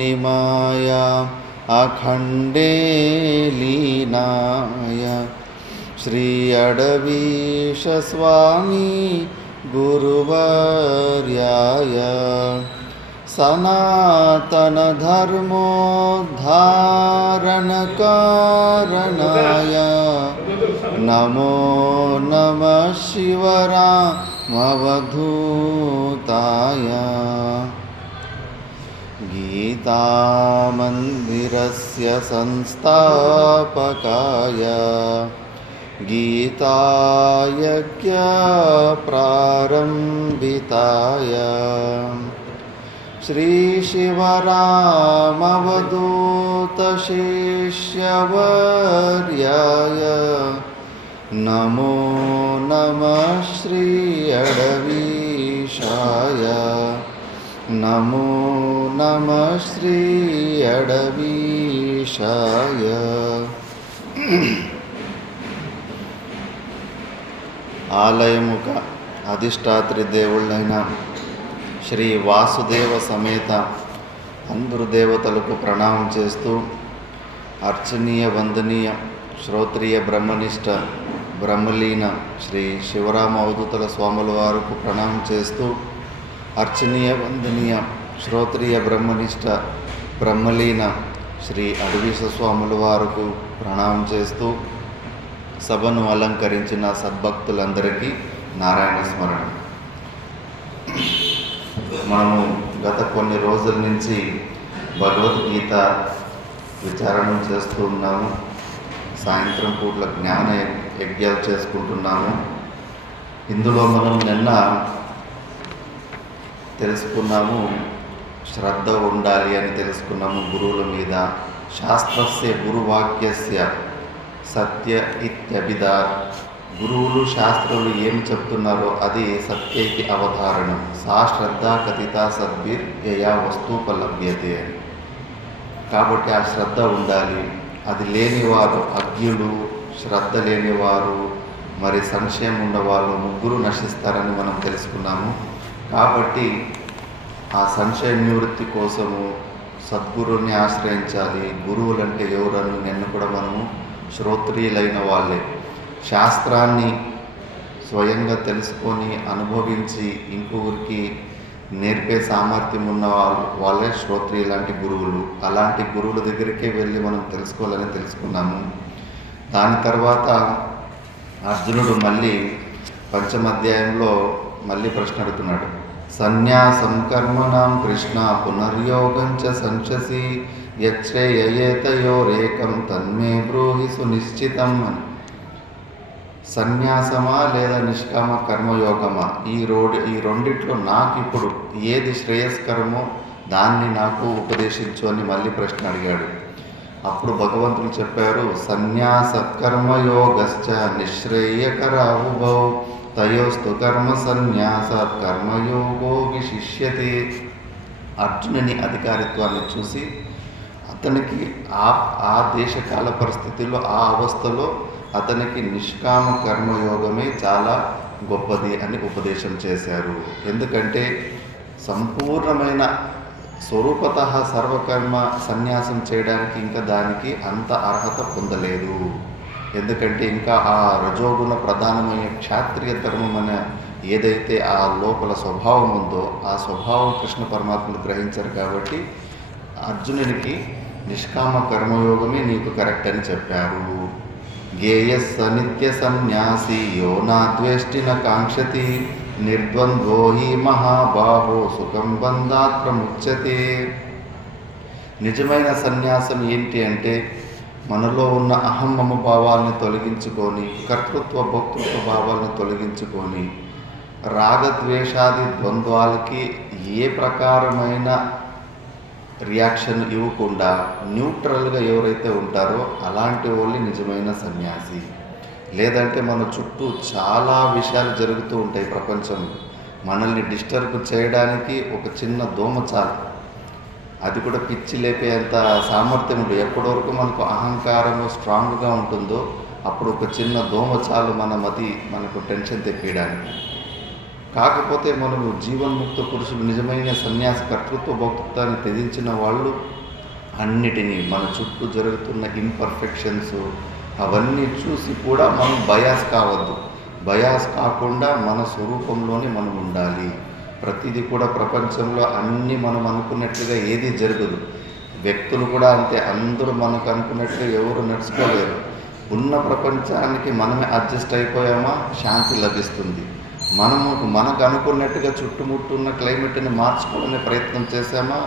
श्रावणपूर्णिमायाम् अखण्डे लीनाय श्री अडवीश स्वामी गुरुवर्याय सनातनधर्मोद्धारणकारणाय नमो नमः शिवरामवधूताय गीतामन्दिरस्य संस्थापकाय गीतायज्ञप्रारम्भिताय श्रीशिवरामवधूतशिष्यवर्याय नमो नमः श्री अडवीशाय नमो नमः श्री अडवीशाय। ఆలయముక అధిష్టాత్రి దేవుళ్ళైన శ్రీ వాసుదేవ సమేత అందరు దేవతలకు ప్రణామం చేస్తూ అర్చనీయ వందనీయ శ్రోత్రియ బ్రహ్మనిష్ట బ్రహ్మలీన శ్రీ శివరామ అవధూతల స్వాముల వారికి ప్రణామం చేస్తూ అర్చనీయ వందనీయ శ్రోత్రియ బ్రహ్మనిష్ట బ్రహ్మలీన శ్రీ అడవీశ స్వాముల వారికి ప్రణామం చేస్తూ సభను అలంకరించిన సద్భక్తులందరికీ నారాయణ స్మరణ. మనము గత కొన్ని రోజుల నుంచి భగవద్గీత విచారణ చేస్తూ ఉన్నాము. సాయంత్రం పూట్ల జ్ఞాన యజ్ఞాలు చేసుకుంటున్నాము. ఇందులో మనం నిన్న తెలుసుకున్నాము, శ్రద్ధ ఉండాలి అని తెలుసుకున్నాము గురువుల మీద. శాస్త్రస్య గురువాక్యస్య సత్య ఇత్యభిధ. గురువులు శాస్త్రులు ఏం చెప్తున్నారో అది సత్యకి అవధారణం. సా శ్రద్ధ కథిత సద్భిర్ యయా వస్తూపలభ్యతే అని. కాబట్టి ఆ శ్రద్ధ ఉండాలి. అది లేనివారు అజ్ఞులు, శ్రద్ధ లేనివారు, మరి సంశయం ఉన్నవాళ్ళు ముగ్గురు నశిస్తారని మనం తెలుసుకున్నాము. కాబట్టి ఆ సంశయ నివృత్తి కోసము సద్గురువుని ఆశ్రయించాలి. గురువులంటే ఎవరని నిన్న కూడా మనము శ్రోత్రియులైన వాళ్ళే, శాస్త్రాన్ని స్వయంగా తెలుసుకొని అనుభవించి ఇంకొకరికి నేర్పే సామర్థ్యం ఉన్న వాళ్ళే శ్రోత్రియ లాంటి గురువులు. అలాంటి గురువుల దగ్గరికే వెళ్ళి మనం తెలుసుకోవాలని తెలుసుకున్నాము. దాని తర్వాత అర్జునుడు మళ్ళీ పంచమాధ్యాయంలో మళ్ళీ ప్రశ్న అడుగుతున్నాడు. సన్యాసం కర్మణాం కృష్ణ పునర్యోగం చ సంచసి యచ్ఛ్రేయేతయోరేకం తన్మే బ్రూహి సునిశ్చితం అని. సన్యాసమా లేదా నిష్కామ కర్మయోగమా, ఈ రెండిట్లో నాకు ఇప్పుడు ఏది శ్రేయస్కరమో దాన్ని నాకు ఉపదేశించు అని మళ్ళీ ప్రశ్న అడిగాడు. అప్పుడు భగవంతులు చెప్పారు, సన్యాస కర్మయోగశ్చ నిశ్రేయకరావుభౌ తయోస్తు కర్మ సన్యాసాత్ కర్మయోగో విశిష్యతే. అర్జునుని అధికారిత్వాన్ని చూసి అతనికి ఆ దేశకాల పరిస్థితుల్లో ఆ అవస్థలో అతనికి నిష్కామ కర్మయోగమే చాలా గొప్పది అని ఉపదేశం చేశారు. ఎందుకంటే సంపూర్ణమైన స్వరూపత సర్వకర్మ సన్యాసం చేయడానికి ఇంకా దానికి అంత అర్హత పొందలేదు. ఎందుకంటే ఇంకా ఆ రజోగుణ ప్రధానమైన క్షాత్రియ ధర్మం అనే ఏదైతే ఆ లోపల స్వభావం ఉందో ఆ స్వభావం కృష్ణ పరమాత్మలు గ్రహించారు. కాబట్టి అర్జునునికి నిష్కామ కర్మయోగమే నీకు కరెక్ట్ అని చెప్పారు. గేయస్ నిత్య సన్యాసి యో నాద్వేష్టి న కాంక్షతి నిర్ద్వంద్వో హి మహాబాహో సుఖం బంధాత్ ప్రముచ్యతే. నిజమైన సన్యాసం ఏంటి అంటే మనలో ఉన్న అహం మమ భావాలను తొలగించుకొని, కర్తృత్వ భోక్తృత్వ భావాలను తొలగించుకొని, రాగద్వేషాది ద్వంద్వాలకి ఏ ప్రకారమైన రియాక్షన్ ఇవ్వకుండా న్యూట్రల్గా ఎవరైతే ఉంటారో అలాంటి వాళ్ళు నిజమైన సన్యాసి. లేదంటే మన చుట్టూ చాలా విషయాలు జరుగుతూ ఉంటాయి ప్రపంచంలో. మనల్ని డిస్టర్బ్ చేయడానికి ఒక చిన్న దోమ చాలు, అది కూడా పిచ్చి లేపేంత సామర్థ్యం ఉంటుంది. ఎప్పటి వరకు మనకు అహంకారము స్ట్రాంగ్గా ఉంటుందో అప్పుడు ఒక చిన్న దోమ చాలు మనకు టెన్షన్ తెప్పించడానికి. కాకపోతే మనము జీవన్ముక్త పురుషులు, నిజమైన సన్యాసి, కర్తృత్వ భోక్తృత్వాన్ని త్యజించిన వాళ్ళు అన్నిటినీ, మన చుట్టూ జరుగుతున్న ఇంపర్ఫెక్షన్స్ అవన్నీ చూసి కూడా మనం బయాస్ కావద్దు. బయాస్ కాకుండా మన స్వరూపంలోనే మనం ఉండాలి. ప్రతిదీ కూడా ప్రపంచంలో అన్నీ మనం అనుకున్నట్లుగా ఏది జరగదు. వ్యక్తులు కూడా అంతే, అందరూ మనకు అనుకున్నట్టుగా ఎవరు నడుచుకోలేరు. ఉన్న ప్రపంచానికి మనమే అడ్జస్ట్ అయిపోయామా శాంతి లభిస్తుంది. మనకు అనుకున్నట్టుగా చుట్టుముట్టున్న క్లైమేట్ని మార్చుకోవాలనే ప్రయత్నం చేసామా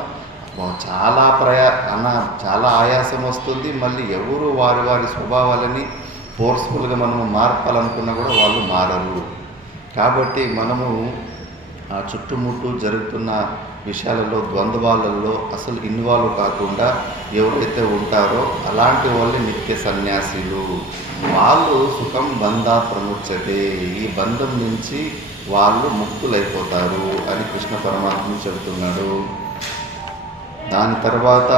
చాలా ఆయాసం వస్తుంది. మళ్ళీ ఎవరు వారి స్వభావాలని ఫోర్స్ఫుల్గా మనము మార్పాలనుకున్నా కూడా వాళ్ళు మారరు. కాబట్టి మనము ఆ చుట్టుముట్టు జరుగుతున్న విషయాలలో, ద్వంద్వాలలో అసలు ఇన్వాల్వ్ కాకుండా ఎవరైతే ఉంటారో అలాంటి వాళ్ళే నిత్య సన్యాసులు. వాళ్ళు సుఖం బంధాత్ ప్రముచ్యతే, ఈ బంధం నుంచి వాళ్ళు ముక్తులైపోతారు అని కృష్ణ పరమాత్మ చెబుతున్నాడు. దాని తర్వాత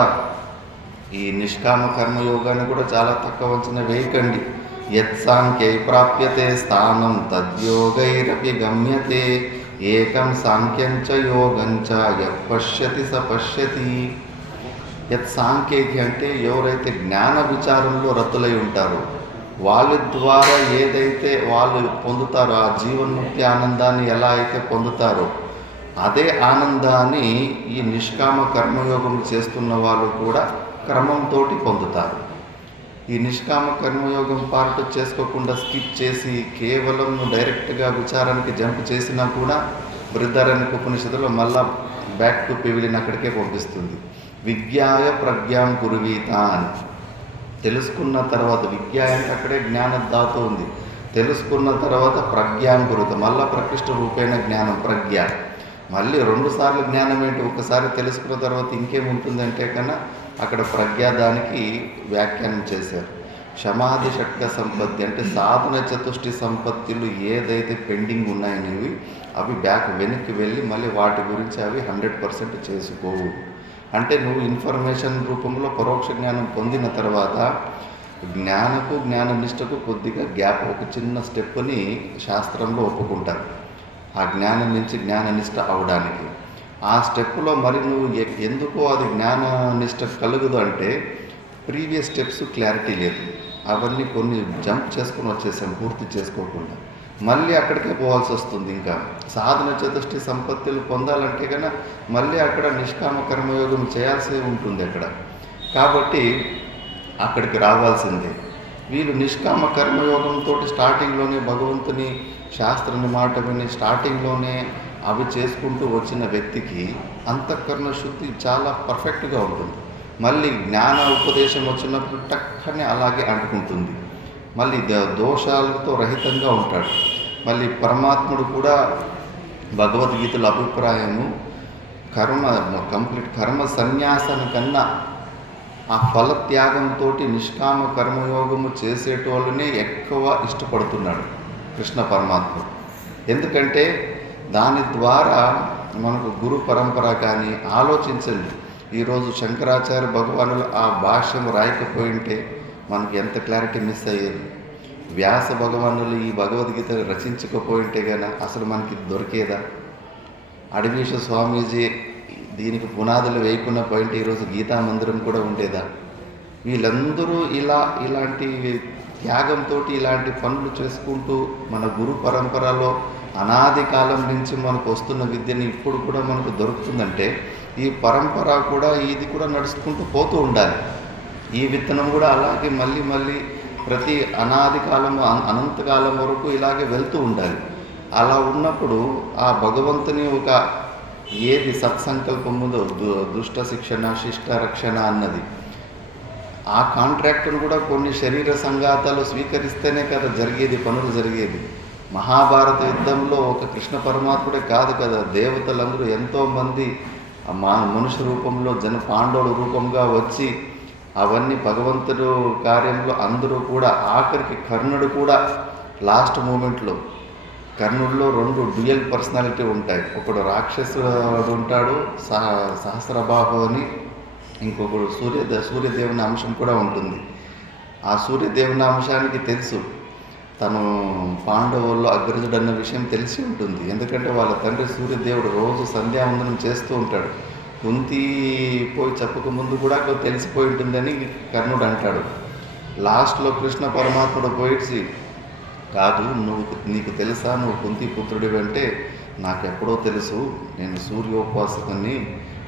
ఈ నిష్కామ కర్మయోగాన్ని కూడా చాలా తక్కువ అంచనా వేయకండి. యత్సాంఖ్యై ప్రాప్యతే స్థానం తద్యోగైరపి గమ్యతే, ఏకం సాంఖ్యంచ యోగంచ యపశ్యతి స పశ్యతి. యత్సాంఖ్యైకి అంటే ఎవరైతే జ్ఞాన విచారంలో రతులై ఉంటారో వాళ్ళ ద్వారా ఏదైతే వాళ్ళు పొందుతారో, ఆ జీవన్ముక్తి ఆనందాన్ని ఎలా అయితే పొందుతారో అదే ఆనందాన్ని ఈ నిష్కామ కర్మయోగం చేస్తున్న వాళ్ళు కూడా క్రమంతో పొందుతారు. ఈ నిష్కామ కర్మయోగం పార్ట్ చేసుకోకుండా స్కిప్ చేసి కేవలం డైరెక్ట్గా విచారానికి జంప్ చేసినా కూడా బృహదారణ్యక ఉపనిషత్తులో మళ్ళా బ్యాక్ టు పెవిలియన్ అక్కడికే పంపిస్తుంది. విజ్ఞాయ ప్రజ్ఞాం కురువీత అని తెలుసుకున్న తర్వాత, విద్య అంటే అక్కడే జ్ఞానధాతు ఉంది. తెలుసుకున్న తర్వాత ప్రజ్ఞాం కురుత, మళ్ళా ప్రకృష్ట రూపేణ జ్ఞానం ప్రజ్ఞ. మళ్ళీ 2 సార్లు జ్ఞానం ఏంటి, ఒకసారి తెలుసుకున్న తర్వాత ఇంకేముంటుందంటే కన్నా అక్కడ ప్రజ్ఞాదానికి వ్యాఖ్యానం చేశారు. క్షమాది షట్క సంపత్తి అంటే సాధన చతుష్టి సంపత్తులు ఏదైతే పెండింగ్ ఉన్నాయనేవి అవి వెనక్కి వెళ్ళి మళ్ళీ వాటి గురించి అవి 100% చేసుకోవు. అంటే నువ్వు ఇన్ఫర్మేషన్ రూపంలో పరోక్ష జ్ఞానం పొందిన తర్వాత జ్ఞాన నిష్టకు కొద్దిగా గ్యాప్, ఒక చిన్న స్టెప్ని శాస్త్రంలో ఒప్పుకుంటారు ఆ జ్ఞానం నుంచి జ్ఞాన నిష్ట అవడానికి. ఆ స్టెప్లో మరి నువ్వు ఎందుకో అది జ్ఞాన నిష్ట కలుగుదు అంటే ప్రీవియస్ స్టెప్స్ క్లారిటీ లేదు, అవన్నీ కొన్ని జంప్ చేసుకొని వచ్చేసాం పూర్తి చేసుకోకుండా. మళ్ళీ అక్కడికే పోవాల్సి వస్తుంది. ఇంకా సాధన చతుష్టి సంపత్తులు పొందాలంటే కన్నా మళ్ళీ అక్కడ నిష్కామ కర్మయోగం చేయాల్సి ఉంటుంది అక్కడ. కాబట్టి అక్కడికి రావాల్సిందే. వీళ్ళు నిష్కామ కర్మయోగంతో స్టార్టింగ్లోనే భగవంతుని శాస్త్రాన్ని మాట విని స్టార్టింగ్లోనే అవి చేసుకుంటూ వచ్చిన వ్యక్తికి అంతఃకరణ శుద్ధి చాలా పర్ఫెక్ట్గా ఉంటుంది. మళ్ళీ జ్ఞాన ఉపదేశం వచ్చినప్పుడు టక్కనే అలాగే అంటుకుంటుంది. మళ్ళీ దోషాలతో రహితంగా ఉంటాడు. మళ్ళీ పరమాత్ముడు కూడా భగవద్గీతల అభిప్రాయము కంప్లీట్ కర్మ సన్యాసాని కన్నా ఆ ఫలత్యాగంతో నిష్కామ కర్మయోగము చేసేటోళ్ళనే ఎక్కువ ఇష్టపడుతున్నాడు కృష్ణ పరమాత్మ. ఎందుకంటే దాని ద్వారా మనకు గురు పరంపర కానీ ఆలోచించండి. ఈరోజు శంకరాచార్య భగవానులు ఆ భాష్యం రాయకపోయింటే మనకు ఎంత క్లారిటీ మిస్ అయ్యేది. వ్యాస భగవానులు ఈ భగవద్గీత రచించకపోయింటే కానీ అసలు మనకి దొరికేదా? అడవీశ స్వామీజీ దీనికి పునాదులు వేయకుండా పోయింటే ఈరోజు గీతా మందిరం కూడా ఉండేదా? వీళ్ళందరూ ఇలాంటి త్యాగంతో ఇలాంటి పనులు చేసుకుంటూ మన గురు పరంపరలో అనాది కాలం నుంచి మనకు వస్తున్న విద్యని ఇప్పుడు కూడా మనకు దొరుకుతుందంటే ఈ పరంపర కూడా ఇది కూడా నడుచుకుంటూ పోతూ ఉండాలి. ఈ విత్తనం కూడా అలాగే మళ్ళీ ప్రతి అనాది కాలం అనంతకాలం వరకు ఇలాగే వెళ్తూ ఉండాలి. అలా ఉన్నప్పుడు ఆ భగవంతుని ఒక ఏది సత్సంకల్పం ఉందో దుష్ట శిక్షణ శిష్ట రక్షణ అన్నది, ఆ కాంట్రాక్టును కూడా కొన్ని శరీర సంఘాతాలు స్వీకరిస్తేనే కదా జరిగేది, పనులు జరిగేది. మహాభారత యుద్ధంలో ఒక కృష్ణ పరమాత్ముడే కాదు కదా, దేవతలందరూ ఎంతోమంది మనుష్య రూపంలో పాండవుల రూపంగా వచ్చి అవన్నీ భగవంతుడు కార్యంలో అందరూ కూడా, ఆఖరికి కర్ణుడు కూడా లాస్ట్ మూమెంట్లో, కర్ణుడిలో 2 డ్యూయల్ పర్సనాలిటీ ఉంటాయి. ఒకడు రాక్షసుడు ఉంటాడు, సహస్రబాహు అని, ఇంకొకడు సూర్యదేవుని అంశం కూడా ఉంటుంది. ఆ సూర్యదేవుని అంశానికి తెలుసు తను పాండవుల్లో అగ్రజుడు అన్న విషయం తెలిసి ఉంటుంది. ఎందుకంటే వాళ్ళ తండ్రి సూర్యదేవుడు రోజు సంధ్యావందనం చేస్తూ ఉంటాడు. కుంతి పోయి చెప్పక ముందు కూడా తెలిసిపోయి ఉంటుందని కర్ణుడు అంటాడు. లాస్ట్లో కృష్ణ పరమాత్ముడు పోయి, కాదు నీకు తెలుసా నువ్వు కుంతి పుత్రుడివి అంటే, నాకెప్పుడో తెలుసు, నేను సూర్యోపాసకుని,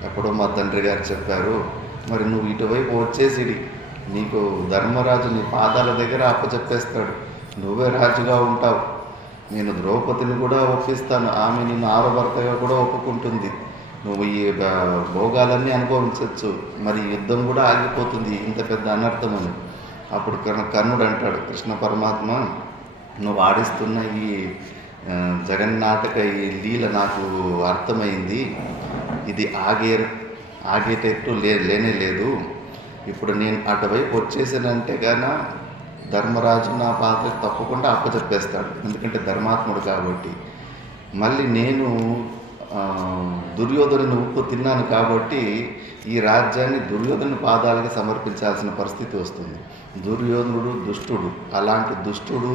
ఎప్పుడో మా తండ్రి గారు చెప్పారు, మరి నువ్వు ఇటువైపు వచ్చేసిడి, నీకు ధర్మరాజు నీ పాదాల దగ్గర అప్పచెప్పేస్తాడు, నువ్వే రాజుగా ఉంటావు, నేను ద్రౌపదిని కూడా ఒప్పిస్తాను, ఆమె నిన్ను ఆరభర్తగా కూడా ఒప్పుకుంటుంది, నువ్వు ఈ భోగాలన్నీ అనుభవించవచ్చు, మరి యుద్ధం కూడా ఆగిపోతుంది, ఇంత పెద్ద అనర్థమని. అప్పుడు కర్ణుడు అంటాడు, కృష్ణ పరమాత్మ నువ్వు ఆడిస్తున్న ఈ జగన్నాటక ఈ లీల నాకు అర్థమైంది, ఇది ఆగేటట్టు లేనే లేదు, ఇప్పుడు నేను అటువైపు వచ్చేసానంటే గాన ధర్మరాజు నా పాత్ర తప్పకుండా అప్పచెప్పేస్తాడు, ఎందుకంటే ధర్మాత్ముడు కాబట్టి. మళ్ళీ నేను దుర్యోధనుని ఉప్పు తిన్నాను కాబట్టి ఈ రాజ్యాన్ని దుర్యోధను పాదాలకి సమర్పించాల్సిన పరిస్థితి వస్తుంది. దుర్యోధనుడు దుష్టుడు, అలాంటి దుష్టుడు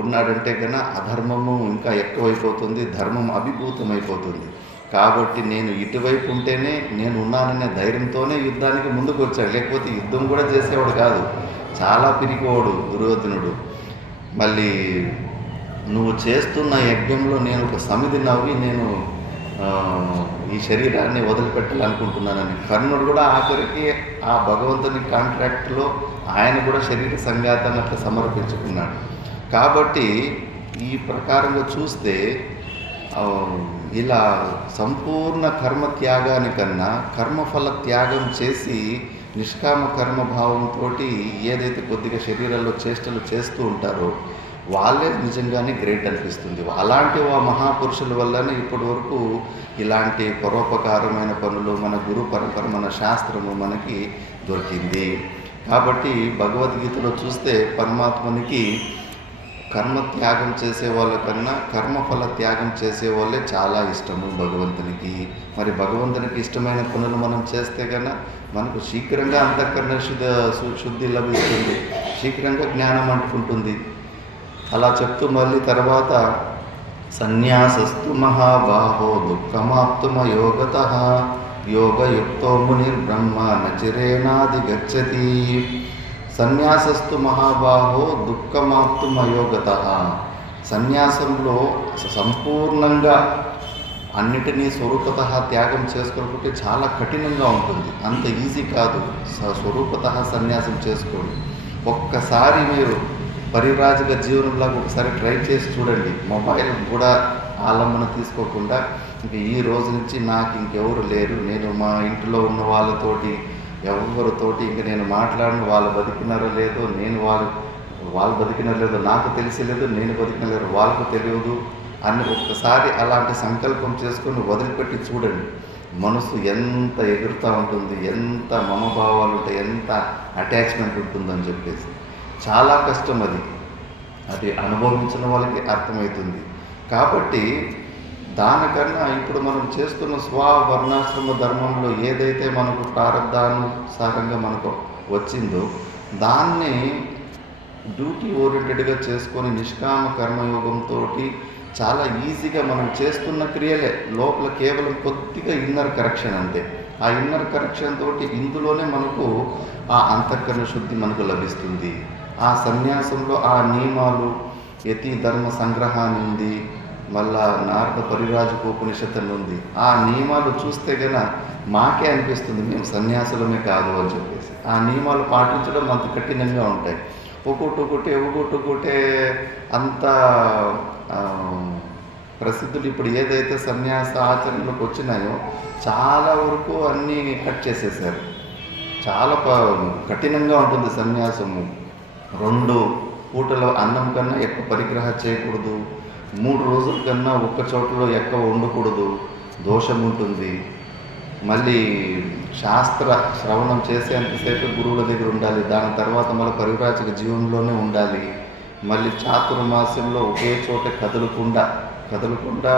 ఉన్నాడంటే కన్నా అధర్మము ఇంకా ఎక్కువైపోతుంది, ధర్మం అభిభూతమైపోతుంది. కాబట్టి నేను ఇటువైపు ఉంటేనే నేను ఉన్నాననే ధైర్యంతోనే యుద్ధానికి ముందుకు వచ్చాడు, లేకపోతే యుద్ధం కూడా చేసేవాడు కాదు, చాలా పిరికివాడు దుర్యోధనుడు. మళ్ళీ నువ్వు చేస్తున్న యజ్ఞంలో నేను ఒక సమిధి నవ్వి నేను ఈ శరీరాన్ని వదిలిపెట్టాలనుకుంటున్నానని కర్ణుడు కూడా ఆఖరికి ఆ భగవంతుని కాంట్రాక్ట్లో ఆయన కూడా శరీర సంఘాతాన్ని అట్లా సమర్పించుకున్నాడు. కాబట్టి ఈ ప్రకారంగా చూస్తే ఇలా సంపూర్ణ కర్మ త్యాగానికన్నా కర్మఫల త్యాగం చేసి నిష్కామ కర్మభావంతో ఏదైతే కొద్దిగా శరీరాల్లో చేష్టలు చేస్తూ ఉంటారో వాళ్ళే నిజంగానే గ్రేట్ అనిపిస్తుంది. అలాంటి మహాపురుషుల వల్లనే ఇప్పటి వరకు ఇలాంటి పరోపకారమైన పనులు మన గురు పరంపర మన శాస్త్రము మనకి దొరికింది. కాబట్టి భగవద్గీతలో చూస్తే పరమాత్మనికి కర్మ త్యాగం చేసే వాళ్ళకన్నా కర్మఫల త్యాగం చేసే వాళ్ళే చాలా ఇష్టము భగవంతునికి. మరి భగవంతునికి ఇష్టమైన పనులు మనం చేస్తే కన్నా మనకు శీఘ్రంగా అంతఃకరణ శుద్ధి లభిస్తుంది, శీఘ్రంగా జ్ఞానం అంటుకుంటుంది. అలా చెప్తూ మళ్ళీ తర్వాత సన్యాసస్తు మహాబాహో దుఃఖమాప్తుమయోగతః యోగయుక్తో మునిర్బ్రహ్మ నచిరేనాది గచ్చతి. సన్యాసస్తు మహాబాహో దుఃఖమాప్తుమయోగతః. సన్యాసంలో సంపూర్ణంగా అన్నిటినీ స్వరూపతః త్యాగం చేసుకోకపోతే చాలా కఠినంగా ఉంటుంది, అంత ఈజీ కాదు. స్వరూపతః సన్యాసం చేసుకోండి. ఒక్కసారి మీరు పరివ్రాజక జీవనంలాగా ఒకసారి ట్రై చేసి చూడండి. మొబైల్ కూడా ఆలంబన తీసుకోకుండా ఇంక ఈ రోజు నుంచి నాకు ఇంకెవరు లేరు, నేను మా ఇంట్లో ఉన్న వాళ్ళతోటి ఎవరితోటి ఇంక నేను మాట్లాడిన వాళ్ళు బతికినారో లేదో, నేను వాళ్ళు బతికినారో లేదో నాకు తెలిసి లేదు, నేను బతికిన లేరు వాళ్ళకు తెలియదు అని ఒక్కసారి అలాంటి సంకల్పం చేసుకొని వదిలిపెట్టి చూడండి. మనసు ఎంత ఎగురుతూ ఉంటుంది, ఎంత మమభావాలు ఉంటాయి, ఎంత అటాచ్మెంట్ ఉంటుందని చెప్పేసి. చాలా కష్టం అది అనుభవించిన వాళ్ళకి అర్థమవుతుంది. కాబట్టి దానికన్నా ఇప్పుడు మనం చేస్తున్న స్వవర్ణాశ్రమ ధర్మంలో ఏదైతే మనకు ప్రారంధానుసారంగా మనకు వచ్చిందో దాన్ని డ్యూటీ ఓరియంటెడ్గా చేసుకొని నిష్కామ కర్మయోగంతో చాలా ఈజీగా మనం చేస్తున్న క్రియలే లోపల కేవలం కొద్దిగా ఇన్నర్ కరెక్షన్ అంతే. ఆ ఇన్నర్ కరెక్షన్ తోటి ఇందులోనే మనకు ఆ అంతఃకరణ శుద్ధి మనకు లభిస్తుంది. ఆ సన్యాసంలో ఆ నియమాలు యతి ధర్మ సంగ్రహాన్ని ఉంది, మళ్ళా నారద పరిరాజకోపనిషత్తు ఉంది. ఆ నియమాలు చూస్తే గన మాకే అనిపిస్తుంది మేము సన్యాసులమే కాదు అని చెప్పేసి. ఆ నియమాలు పాటించడం అంత కఠినంగా ఉంటాయి. ఒక్కొక్కటే అంత ప్రసిద్ధులు ఇప్పుడు ఏదైతే సన్యాస ఆచరణలకు వచ్చినాయో చాలా వరకు అన్నీ కట్ చేసేసారు. చాలా కఠినంగా ఉంటుంది సన్యాసము. 2 పూటల అన్నం కన్నా ఎక్కువ పరిగ్రహ చేయకూడదు. 3 రోజుల కన్నా ఒక్క చోటలో ఎక్కువ ఉండకూడదు, దోషం ఉంటుంది. మళ్ళీ శాస్త్ర శ్రవణం చేసేంతసేపు గురువుల దగ్గర ఉండాలి. దాని తర్వాత మళ్ళీ పరివ్రాజక జీవనంలోనే ఉండాలి. మళ్ళీ చాతుర్మాస్యంలో ఒకే చోట కదలకుండా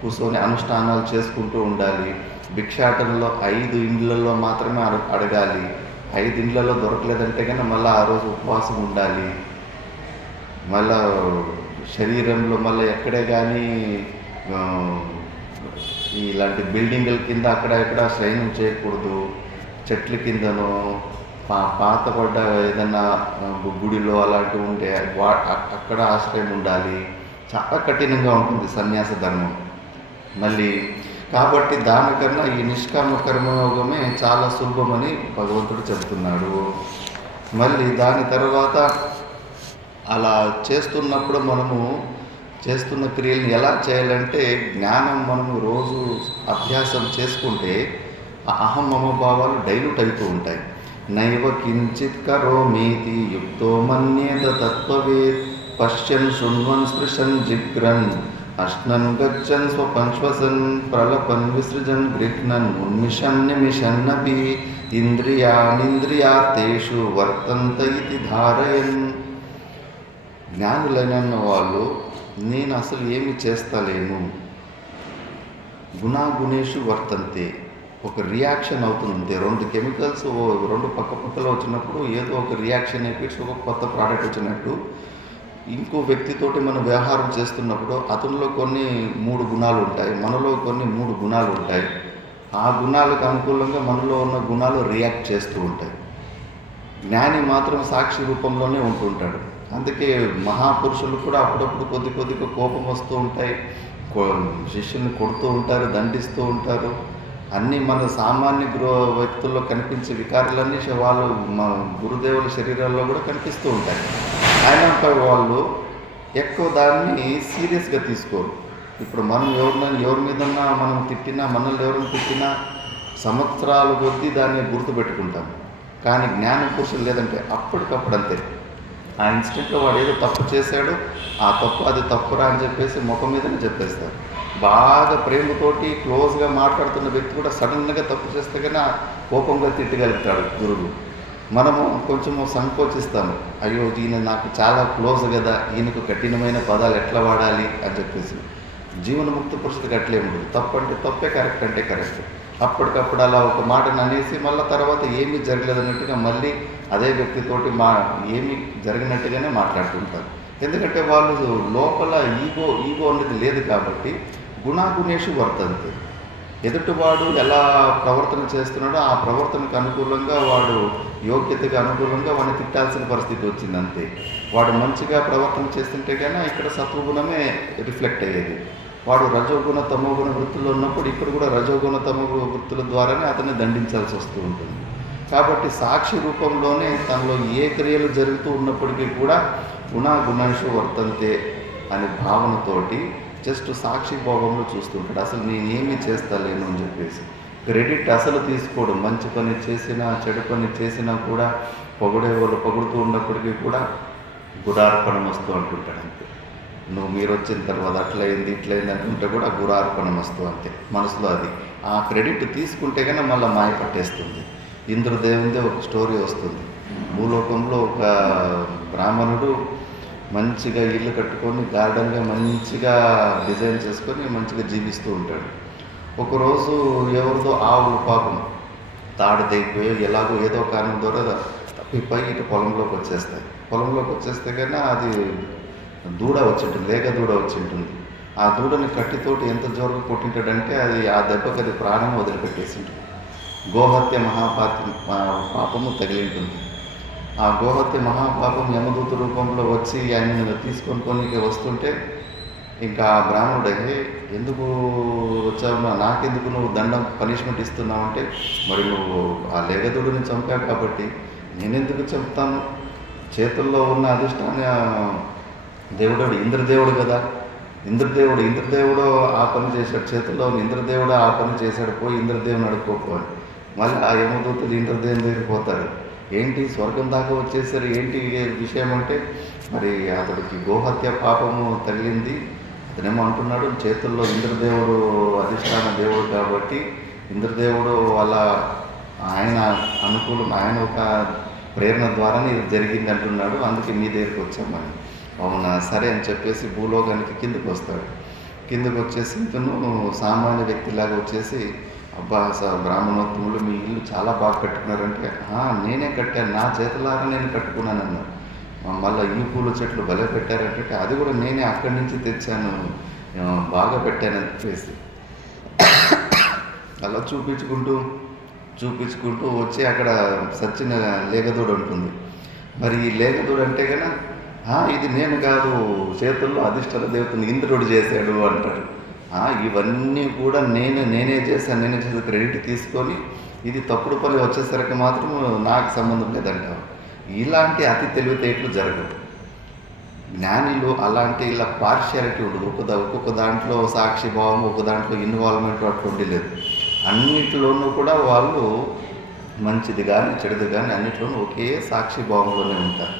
కూర్చొని అనుష్ఠానాలు చేసుకుంటూ ఉండాలి. భిక్షాటనలో 5 ఇండ్లలో మాత్రమే అడగాలి. 5 ఇండ్లలో దొరకలేదంటే కన్నా మళ్ళీ ఆ రోజు ఉపవాసం ఉండాలి. మళ్ళా శరీరంలో మళ్ళీ ఎక్కడే కానీ ఇలాంటి బిల్డింగుల కింద అక్కడ ఇక్కడ శయనం చేయకూడదు. చెట్ల కిందనో పాతపడ్డ ఏదన్నా గుడిలో అలాంటివి ఉంటే అక్కడ ఆశ్రయం ఉండాలి. చాలా కఠినంగా ఉంటుంది సన్యాస ధర్మం. మళ్ళీ కాబట్టి దానికన్నా ఈ నిష్కామ కర్మయోగమే చాలా సులభమని భగవంతుడు చెబుతున్నాడు. మళ్ళీ దాని తర్వాత అలా చేస్తున్నప్పుడు మనము చేస్తున్న క్రియలను ఎలా చేయాలంటే, జ్ఞానం మనము రోజు అభ్యాసం చేసుకుంటే ఆ అహం మమభావాలు డైల్యూట్ అవుతూ ఉంటాయి. నైవ కించిత్ కరోమీతి యుక్తో మన్యేత తత్వవేత్ పశ్యన్ శృణ్వన్ స్పృశన్ జిగ్రన్ అశ్నన్ గచ్చన్ స్వపన్ శ్వసన్ ప్రలపన్ విసృజన్ గృహ్ణన్ ఉన్మిషన్ నిమిషన్నపి ఇంద్రియానింద్రియార్థేషు వర్తంత ఇది ధారయన్. జ్ఞానులైన వాళ్ళు నేను అసలు ఏమి చేస్తలేను, గుణాగుణేషు వర్తంతే, ఒక రియాక్షన్ అవుతుంది. 2 కెమికల్స్ 2 పక్కలో వచ్చినప్పుడు ఏదో ఒక రియాక్షన్ అయిపోయి ఒక కొత్త ప్రోడక్ట్ వచ్చినట్టు ఇంకో వ్యక్తితోటి మనం వ్యవహారం చేస్తున్నప్పుడు అతనిలో కొన్ని 3 గుణాలు ఉంటాయి, మనలో కొన్ని 3 గుణాలు ఉంటాయి. ఆ గుణాలకు అనుకూలంగా మనలో ఉన్న గుణాలు రియాక్ట్ చేస్తూ ఉంటాయి. జ్ఞాని మాత్రం సాక్షి రూపంలోనే ఉంటుంటాడు. అందుకే మహాపురుషులు కూడా అప్పుడప్పుడు కొద్దిగా కోపం వస్తూ ఉంటాయి, శిష్యుని కొడుతూ ఉంటారు, దండిస్తూ ఉంటారు. అన్నీ మన సామాన్య వ్యక్తుల్లో కనిపించే వికారాలన్నీ వాళ్ళు మన గురుదేవుల శరీరాల్లో కూడా కనిపిస్తూ ఉంటాయి. అయినా వాళ్ళు ఎక్కువ దాన్ని సీరియస్గా తీసుకోరు. ఇప్పుడు మనం ఎవరి మీదన్నా మనం తిట్టినా, మనల్ని ఎవరిని తిట్టినా సంవత్సరాలు కొద్దీ దాన్ని గుర్తుపెట్టుకుంటాం. కానీ జ్ఞాన పురుషులు లేదంటే అప్పటికప్పుడు అంతే, ఆ ఇన్స్టెంట్లో వాడు ఏదో తప్పు చేశాడు, ఆ తప్పు అది తప్పురా అని చెప్పేసి ముఖం మీదనే చెప్పేస్తారు. బాగా ప్రేమతోటి క్లోజ్గా మాట్లాడుతున్న వ్యక్తి కూడా సడన్గా తప్పు చేస్తే కానీ కోపంగా తిట్టగలుగుతాడు గురువు. మనము కొంచెము సంకోచిస్తాము, అయ్యో ఈయన నాకు చాలా క్లోజ్ కదా, ఈయనకు కఠినమైన పదాలు ఎట్లా వాడాలి అని చెప్పేసి. జీవనముక్త పురుషుడికి అట్లే ఉండదు. తప్పు అంటే తప్పే, కరెక్ట్ అంటే కరెక్ట్. అప్పటికప్పుడు అలా ఒక మాటను అనేసి మళ్ళీ తర్వాత ఏమీ జరగలేదన్నట్టుగా మళ్ళీ అదే వ్యక్తితోటి ఏమీ జరిగినట్టుగానే మాట్లాడుతుంటారు. ఎందుకంటే వాళ్ళు లోపల ఈగో అనేది లేదు కాబట్టి గుణాగుణేషు వర్తంతే. ఎదుటివాడు ఎలా ప్రవర్తన చేస్తున్నాడో ఆ ప్రవర్తనకు అనుకూలంగా వాడు యోగ్యతకు అనుకూలంగా వాడిని తిట్టాల్సిన పరిస్థితి వచ్చింది అంతే. వాడు మంచిగా ప్రవర్తన చేస్తుంటే కానీ ఇక్కడ సత్వగుణమే రిఫ్లెక్ట్ అయ్యేది. వాడు రజోగుణ తమోగుణ వృత్తుల్లో ఉన్నప్పుడు ఇక్కడ కూడా రజోగుణ తమోగుణ వృత్తుల ద్వారానే అతన్ని దండించాల్సి వస్తూ ఉంటుంది. కాబట్టి సాక్షి రూపంలోనే తనలో ఏ క్రియలు జరుగుతూ ఉన్నప్పటికీ కూడా గుణాగుణాంశు వర్తంతే అనే భావనతోటి జస్ట్ సాక్షి భావంలో చూస్తుంటాడు. అసలు నేనేమీ చేస్తలేను అని చెప్పేసి క్రెడిట్ అసలు తీసుకోవడం. మంచి పని చేసినా చెడు పని చేసినా కూడా పొగిడే వాళ్ళు పొగుడుతూ ఉన్నప్పటికీ కూడా గుడార్పణం వస్తూ అంటుంటాడు అంతే. మీరు వచ్చిన తర్వాత అట్లయింది ఇట్లయింది అంటుంటే కూడా గురార్పణం వస్తూ అంతే మనసులో. అది ఆ క్రెడిట్ తీసుకుంటే కన్నా మళ్ళీ మాయ పట్టేస్తుంది. ఇంద్రదేవునిదే ఒక స్టోరీ వస్తుంది. భూలోకంలో ఒక బ్రాహ్మణుడు మంచిగా ఇల్లు కట్టుకొని గార్డెన్గా మంచిగా డిజైన్ చేసుకొని మంచిగా జీవిస్తూ ఉంటాడు. ఒకరోజు ఎవరిదో ఆవులు పాపం తాడు తెగిపోయి ఎలాగో ఏదో కారణం ద్వారా తప్పిపోయి ఇటు పొలంలోకి వచ్చేస్తే కానీ అది దూడ వచ్చి ఉంటుంది, లేక దూడ వచ్చి ఉంటుంది. ఆ దూడని కట్టితోటి ఎంత జోరుగా కొట్టింటాడంటే అది ఆ దెబ్బకి అది ప్రాణం వదిలిపెట్టేసి ఉంటుంది. గోహత్య పాపము తగిలి ఉంటుంది. ఆ గోహత్య మహాపాపం యమదూత రూపంలో వచ్చి ఆయన తీసుకొని వస్తుంటే ఇంకా ఆ బ్రాహ్మణుడు ఎందుకు వచ్చావు, నాకెందుకు నువ్వు దండం పనిష్మెంట్ ఇస్తున్నావు అంటే, మరి నువ్వు ఆ లేగదూడిని చంపావు కాబట్టి నేనెందుకు చంపుతాను, చేతుల్లో ఉన్న అధిష్టాన దేవుడు ఇంద్రదేవుడు కదా, ఇంద్రదేవుడు ఆ పని చేశాడు, చేతుల్లో ఉన్న ఇంద్రదేవుడు ఆ పని చేశాడు, పోయి ఇంద్రదేవుని అడుక్కోపో అని. మళ్ళీ ఆ యమదూతలు ఇంద్రదేవుని దగ్గరికి పోతారు. ఏంటి స్వర్గం దాకా వచ్చేసారు, ఏంటి విషయం అంటే, మరి అతడికి గోహత్య పాపము తగిలింది. అతనేమో అంటున్నాడు, చేతుల్లో ఇంద్రదేవుడు అధిష్టాన దేవుడు కాబట్టి ఇంద్రదేవుడు అలా ఆయన ఆయన ఒక ప్రేరణ ద్వారానే ఇది జరిగింది అంటున్నాడు, అందుకే మీ దగ్గరికి వచ్చామని. అవునా సరే అని చెప్పేసి భూలోకానికి కిందకు వస్తాడు. కిందకు వచ్చేసి ఇతను సామాన్య వ్యక్తిలాగా వచ్చేసి, అబ్బా బ్రాహ్మణోత్తములు మీ ఇల్లు చాలా బాగా కట్టుకున్నారంటే, నేనే కట్టాను, నా చేతులారా నేను కట్టుకున్నాను అన్నాడు. మళ్ళీ ఈ పూల చెట్లు భలే పెట్టారంటే, అది కూడా నేనే అక్కడి నుంచి తెచ్చాను, బాగా పెట్టానని చెప్పేసి అలా చూపించుకుంటూ వచ్చి అక్కడ సచ్చిన లేగదూడ ఉంటుంది. మరి ఈ లేగదూడ అంటే కన్నా, ఇది నేను కాదు, చేతుల్లో అధిష్టాన దేవతను ఇంద్రుడు చేశాడు అంటాడు. ఇవన్నీ కూడా నేనే చేశాను క్రెడిట్ తీసుకొని ఇది తప్పుడు పని వచ్చేసరికి మాత్రం నాకు సంబంధం లేదంటావు. ఇలాంటి అతి తెలివితేటలు జరగవు. జ్ఞానిలో అలాంటి ఇలా పార్షియాలిటీ ఉండదు. ఒక్కొక్క దాంట్లో సాక్షిభావం, ఒక దాంట్లో ఇన్వాల్వ్మెంట్ అటువంటి లేదు. అన్నిటిలోనూ కూడా వాళ్ళు మంచిది కానీ చెడుది కానీ అన్నిటిలోనూ ఒకే సాక్షిభావంలోనే ఉంటారు.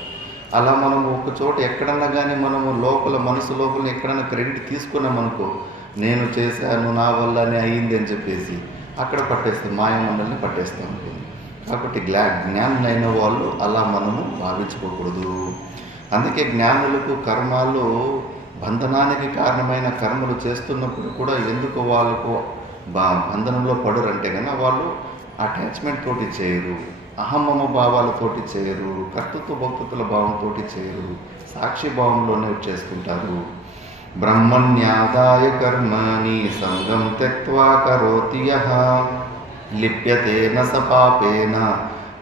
అలా మనం ఒక చోట ఎక్కడన్నా కానీ మనము మనసు లోపల ఎక్కడన్నా క్రెడిట్ తీసుకున్నామనుకో, నేను చేశాను నా వల్లనే అయ్యింది అని చెప్పేసి అక్కడ పట్టేస్తాం, మాయామండలిని పట్టేస్తూ ఉంటుంది. కాబట్టి జ్ఞానులైన వాళ్ళు అలా మనము భావించుకోకూడదు. అందుకే జ్ఞానులకు కర్మాలు బంధనానికి కారణమైన కర్మలు చేస్తున్నప్పుడు కూడా ఎందుకు వాళ్ళకు బంధనంలో పడురంటే కన్నా వాళ్ళు అటాచ్మెంట్ తోటి చేయరు, అహమ్మమ భావాలతోటి చేయరు, కర్తృత్వ భక్తుల భావంతో చేయరు, సాక్షి భావంలోనే చేసుకుంటారు. బ్రహ్మణ్యాదాయ కర్మాణి సంగం త్యక్త్వా కరోతి యః లిప్యతేన స పాపేన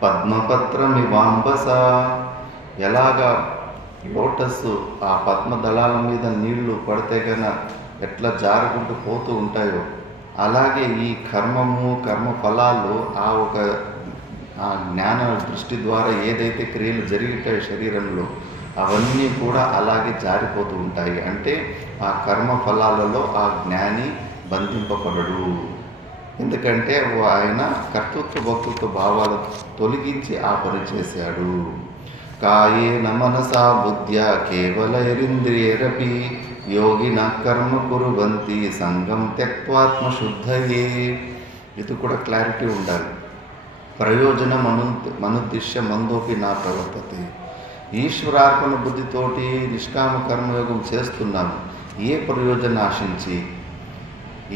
పద్మపత్రమివాంబస. ఎలాగా లోటస్ ఆ పద్మదళాల మీద నీళ్లు పడితే కన్నా ఎట్లా జారుకుంటూ పోతూ ఉంటాయో, అలాగే ఈ కర్మ ఫలాలు ఆ జ్ఞాన దృష్టి ద్వారా ఏదైతే క్రియలు జరుగుతాయో శరీరంలో, అవన్నీ కూడా అలాగే జారిపోతూ ఉంటాయి. అంటే ఆ కర్మ ఫలాలలో ఆ జ్ఞాని బంధింపబడడు. ఎందుకంటే ఆయన కర్తృత్వ భక్తృత్వ భావాలు తొలగించి ఆ పని చేశాడు. కాయేన మనసా బుద్ధ్యా కేవలైరింద్రియరపి యోగిన కర్మ కుర్వంతి సంగం త్యక్త్వాత్మశుద్ధయే. ఇది కూడా క్లారిటీ ఉండాలి. ప్రయోజనం మనుద్దిశ్య మందోపి నా ప్రవర్తతే. ఈశ్వరార్పణ బుద్ధితోటి నిష్కామ కర్మయోగం చేస్తున్నాము. ఏ ప్రయోజనం ఆశించి,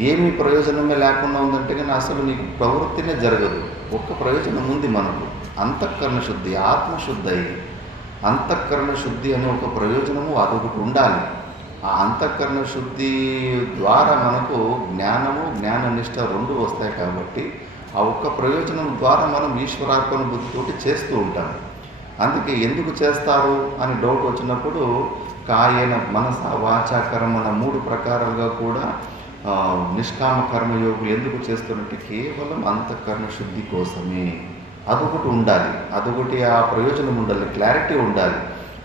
ఏమీ ప్రయోజనమే లేకుండా ఉందంటే కానీ అసలు నీకు ప్రవృత్తినే జరగదు. ఒక్క ప్రయోజనం ఉంది మనకు, అంతఃకరణ శుద్ధి, ఆత్మశుద్ధి అయ్యి. అంతఃకరణ శుద్ధి అనే ఒక ప్రయోజనము అదొకటి ఉండాలి. ఆ అంతఃకరణ శుద్ధి ద్వారా మనకు జ్ఞానము జ్ఞాననిష్ట రెండు వస్తాయి. కాబట్టి ఆ ఒక్క ప్రయోజనం ద్వారా మనం ఈశ్వరార్పణ బుద్ధితోటి చేస్తూ ఉంటాం. అందుకే ఎందుకు చేస్తారు అని డౌట్ వచ్చినప్పుడు కాయేన మనస వాచ కర్మన 3 ప్రకారాలుగా కూడా నిష్కామ కర్మయోగులు ఎందుకు చేస్తున్నట్టు కేవలం అంతఃకరణ శుద్ధి కోసమే. అదొకటి ఉండాలి, అదొకటి ఆ ప్రయోజనం ఉండాలి, క్లారిటీ ఉండాలి.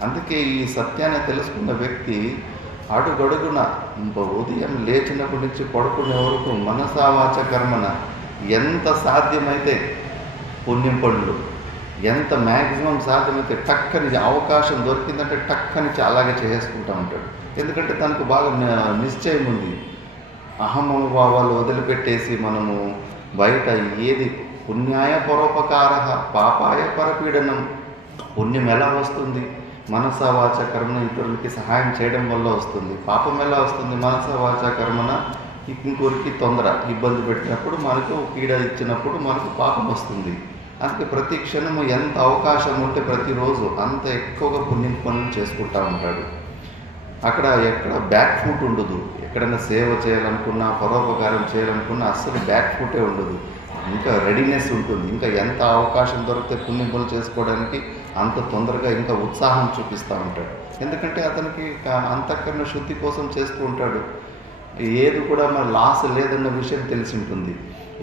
అందుకే ఈ సత్యాన్ని తెలుసుకున్న వ్యక్తి అడుగడుగున ఉదయం లేచినప్పటి నుంచి పడుకునే వరకు మనసా వాచ కర్మన ఎంత సాధ్యమైతే పుణ్యం పనులు, ఎంత మ్యాక్సిమం సాధ్యమైతే టక్కని అవకాశం దొరికిందంటే టక్కని అలాగే చేసుకుంటూ ఉంటాడు. ఎందుకంటే తనకు బాగా నిశ్చయం ఉంది. అహమ్మ భావాలు వదిలిపెట్టేసి మనము బయట ఏది పుణ్యాయ పరోపకార పాపాయ పరపీడనం. పుణ్యం ఎలా వస్తుంది? మనసా వాచ కర్మన ఇతరులకి సహాయం చేయడం వల్ల వస్తుంది. పాపం ఎలా వస్తుంది? మనసా వాచ కర్మన ఇంకొరికి తొందర ఇబ్బంది పెట్టినప్పుడు, మనకు పీడ ఇచ్చినప్పుడు మనకు పాపం వస్తుంది. అందుకే ప్రతి క్షణము ఎంత అవకాశం ఉంటే ప్రతిరోజు అంత ఎక్కువగా పుణ్యం పనులు చేసుకుంటూ ఉంటాడు. అక్కడ ఎక్కడ బ్యాక్ ఫుట్ ఉండదు. ఎక్కడైనా సేవ చేయాలనుకున్నా, పరోపకారం చేయాలనుకున్నా అస్సలు బ్యాక్ ఫుటే ఉండదు. ఇంకా రెడీనెస్ ఉంటుంది. ఇంకా ఎంత అవకాశం దొరికితే పుణ్యం పనులు చేసుకోవడానికి అంత తొందరగా ఇంకా ఉత్సాహం చూపిస్తూ ఉంటాడు. ఎందుకంటే అతనికి అంతఃకరణ శుద్ధి కోసం చేస్తూ ఉంటాడు. ఏది కూడా మన లాస్ లేదన్న విషయం తెలిసి ఉంటుంది.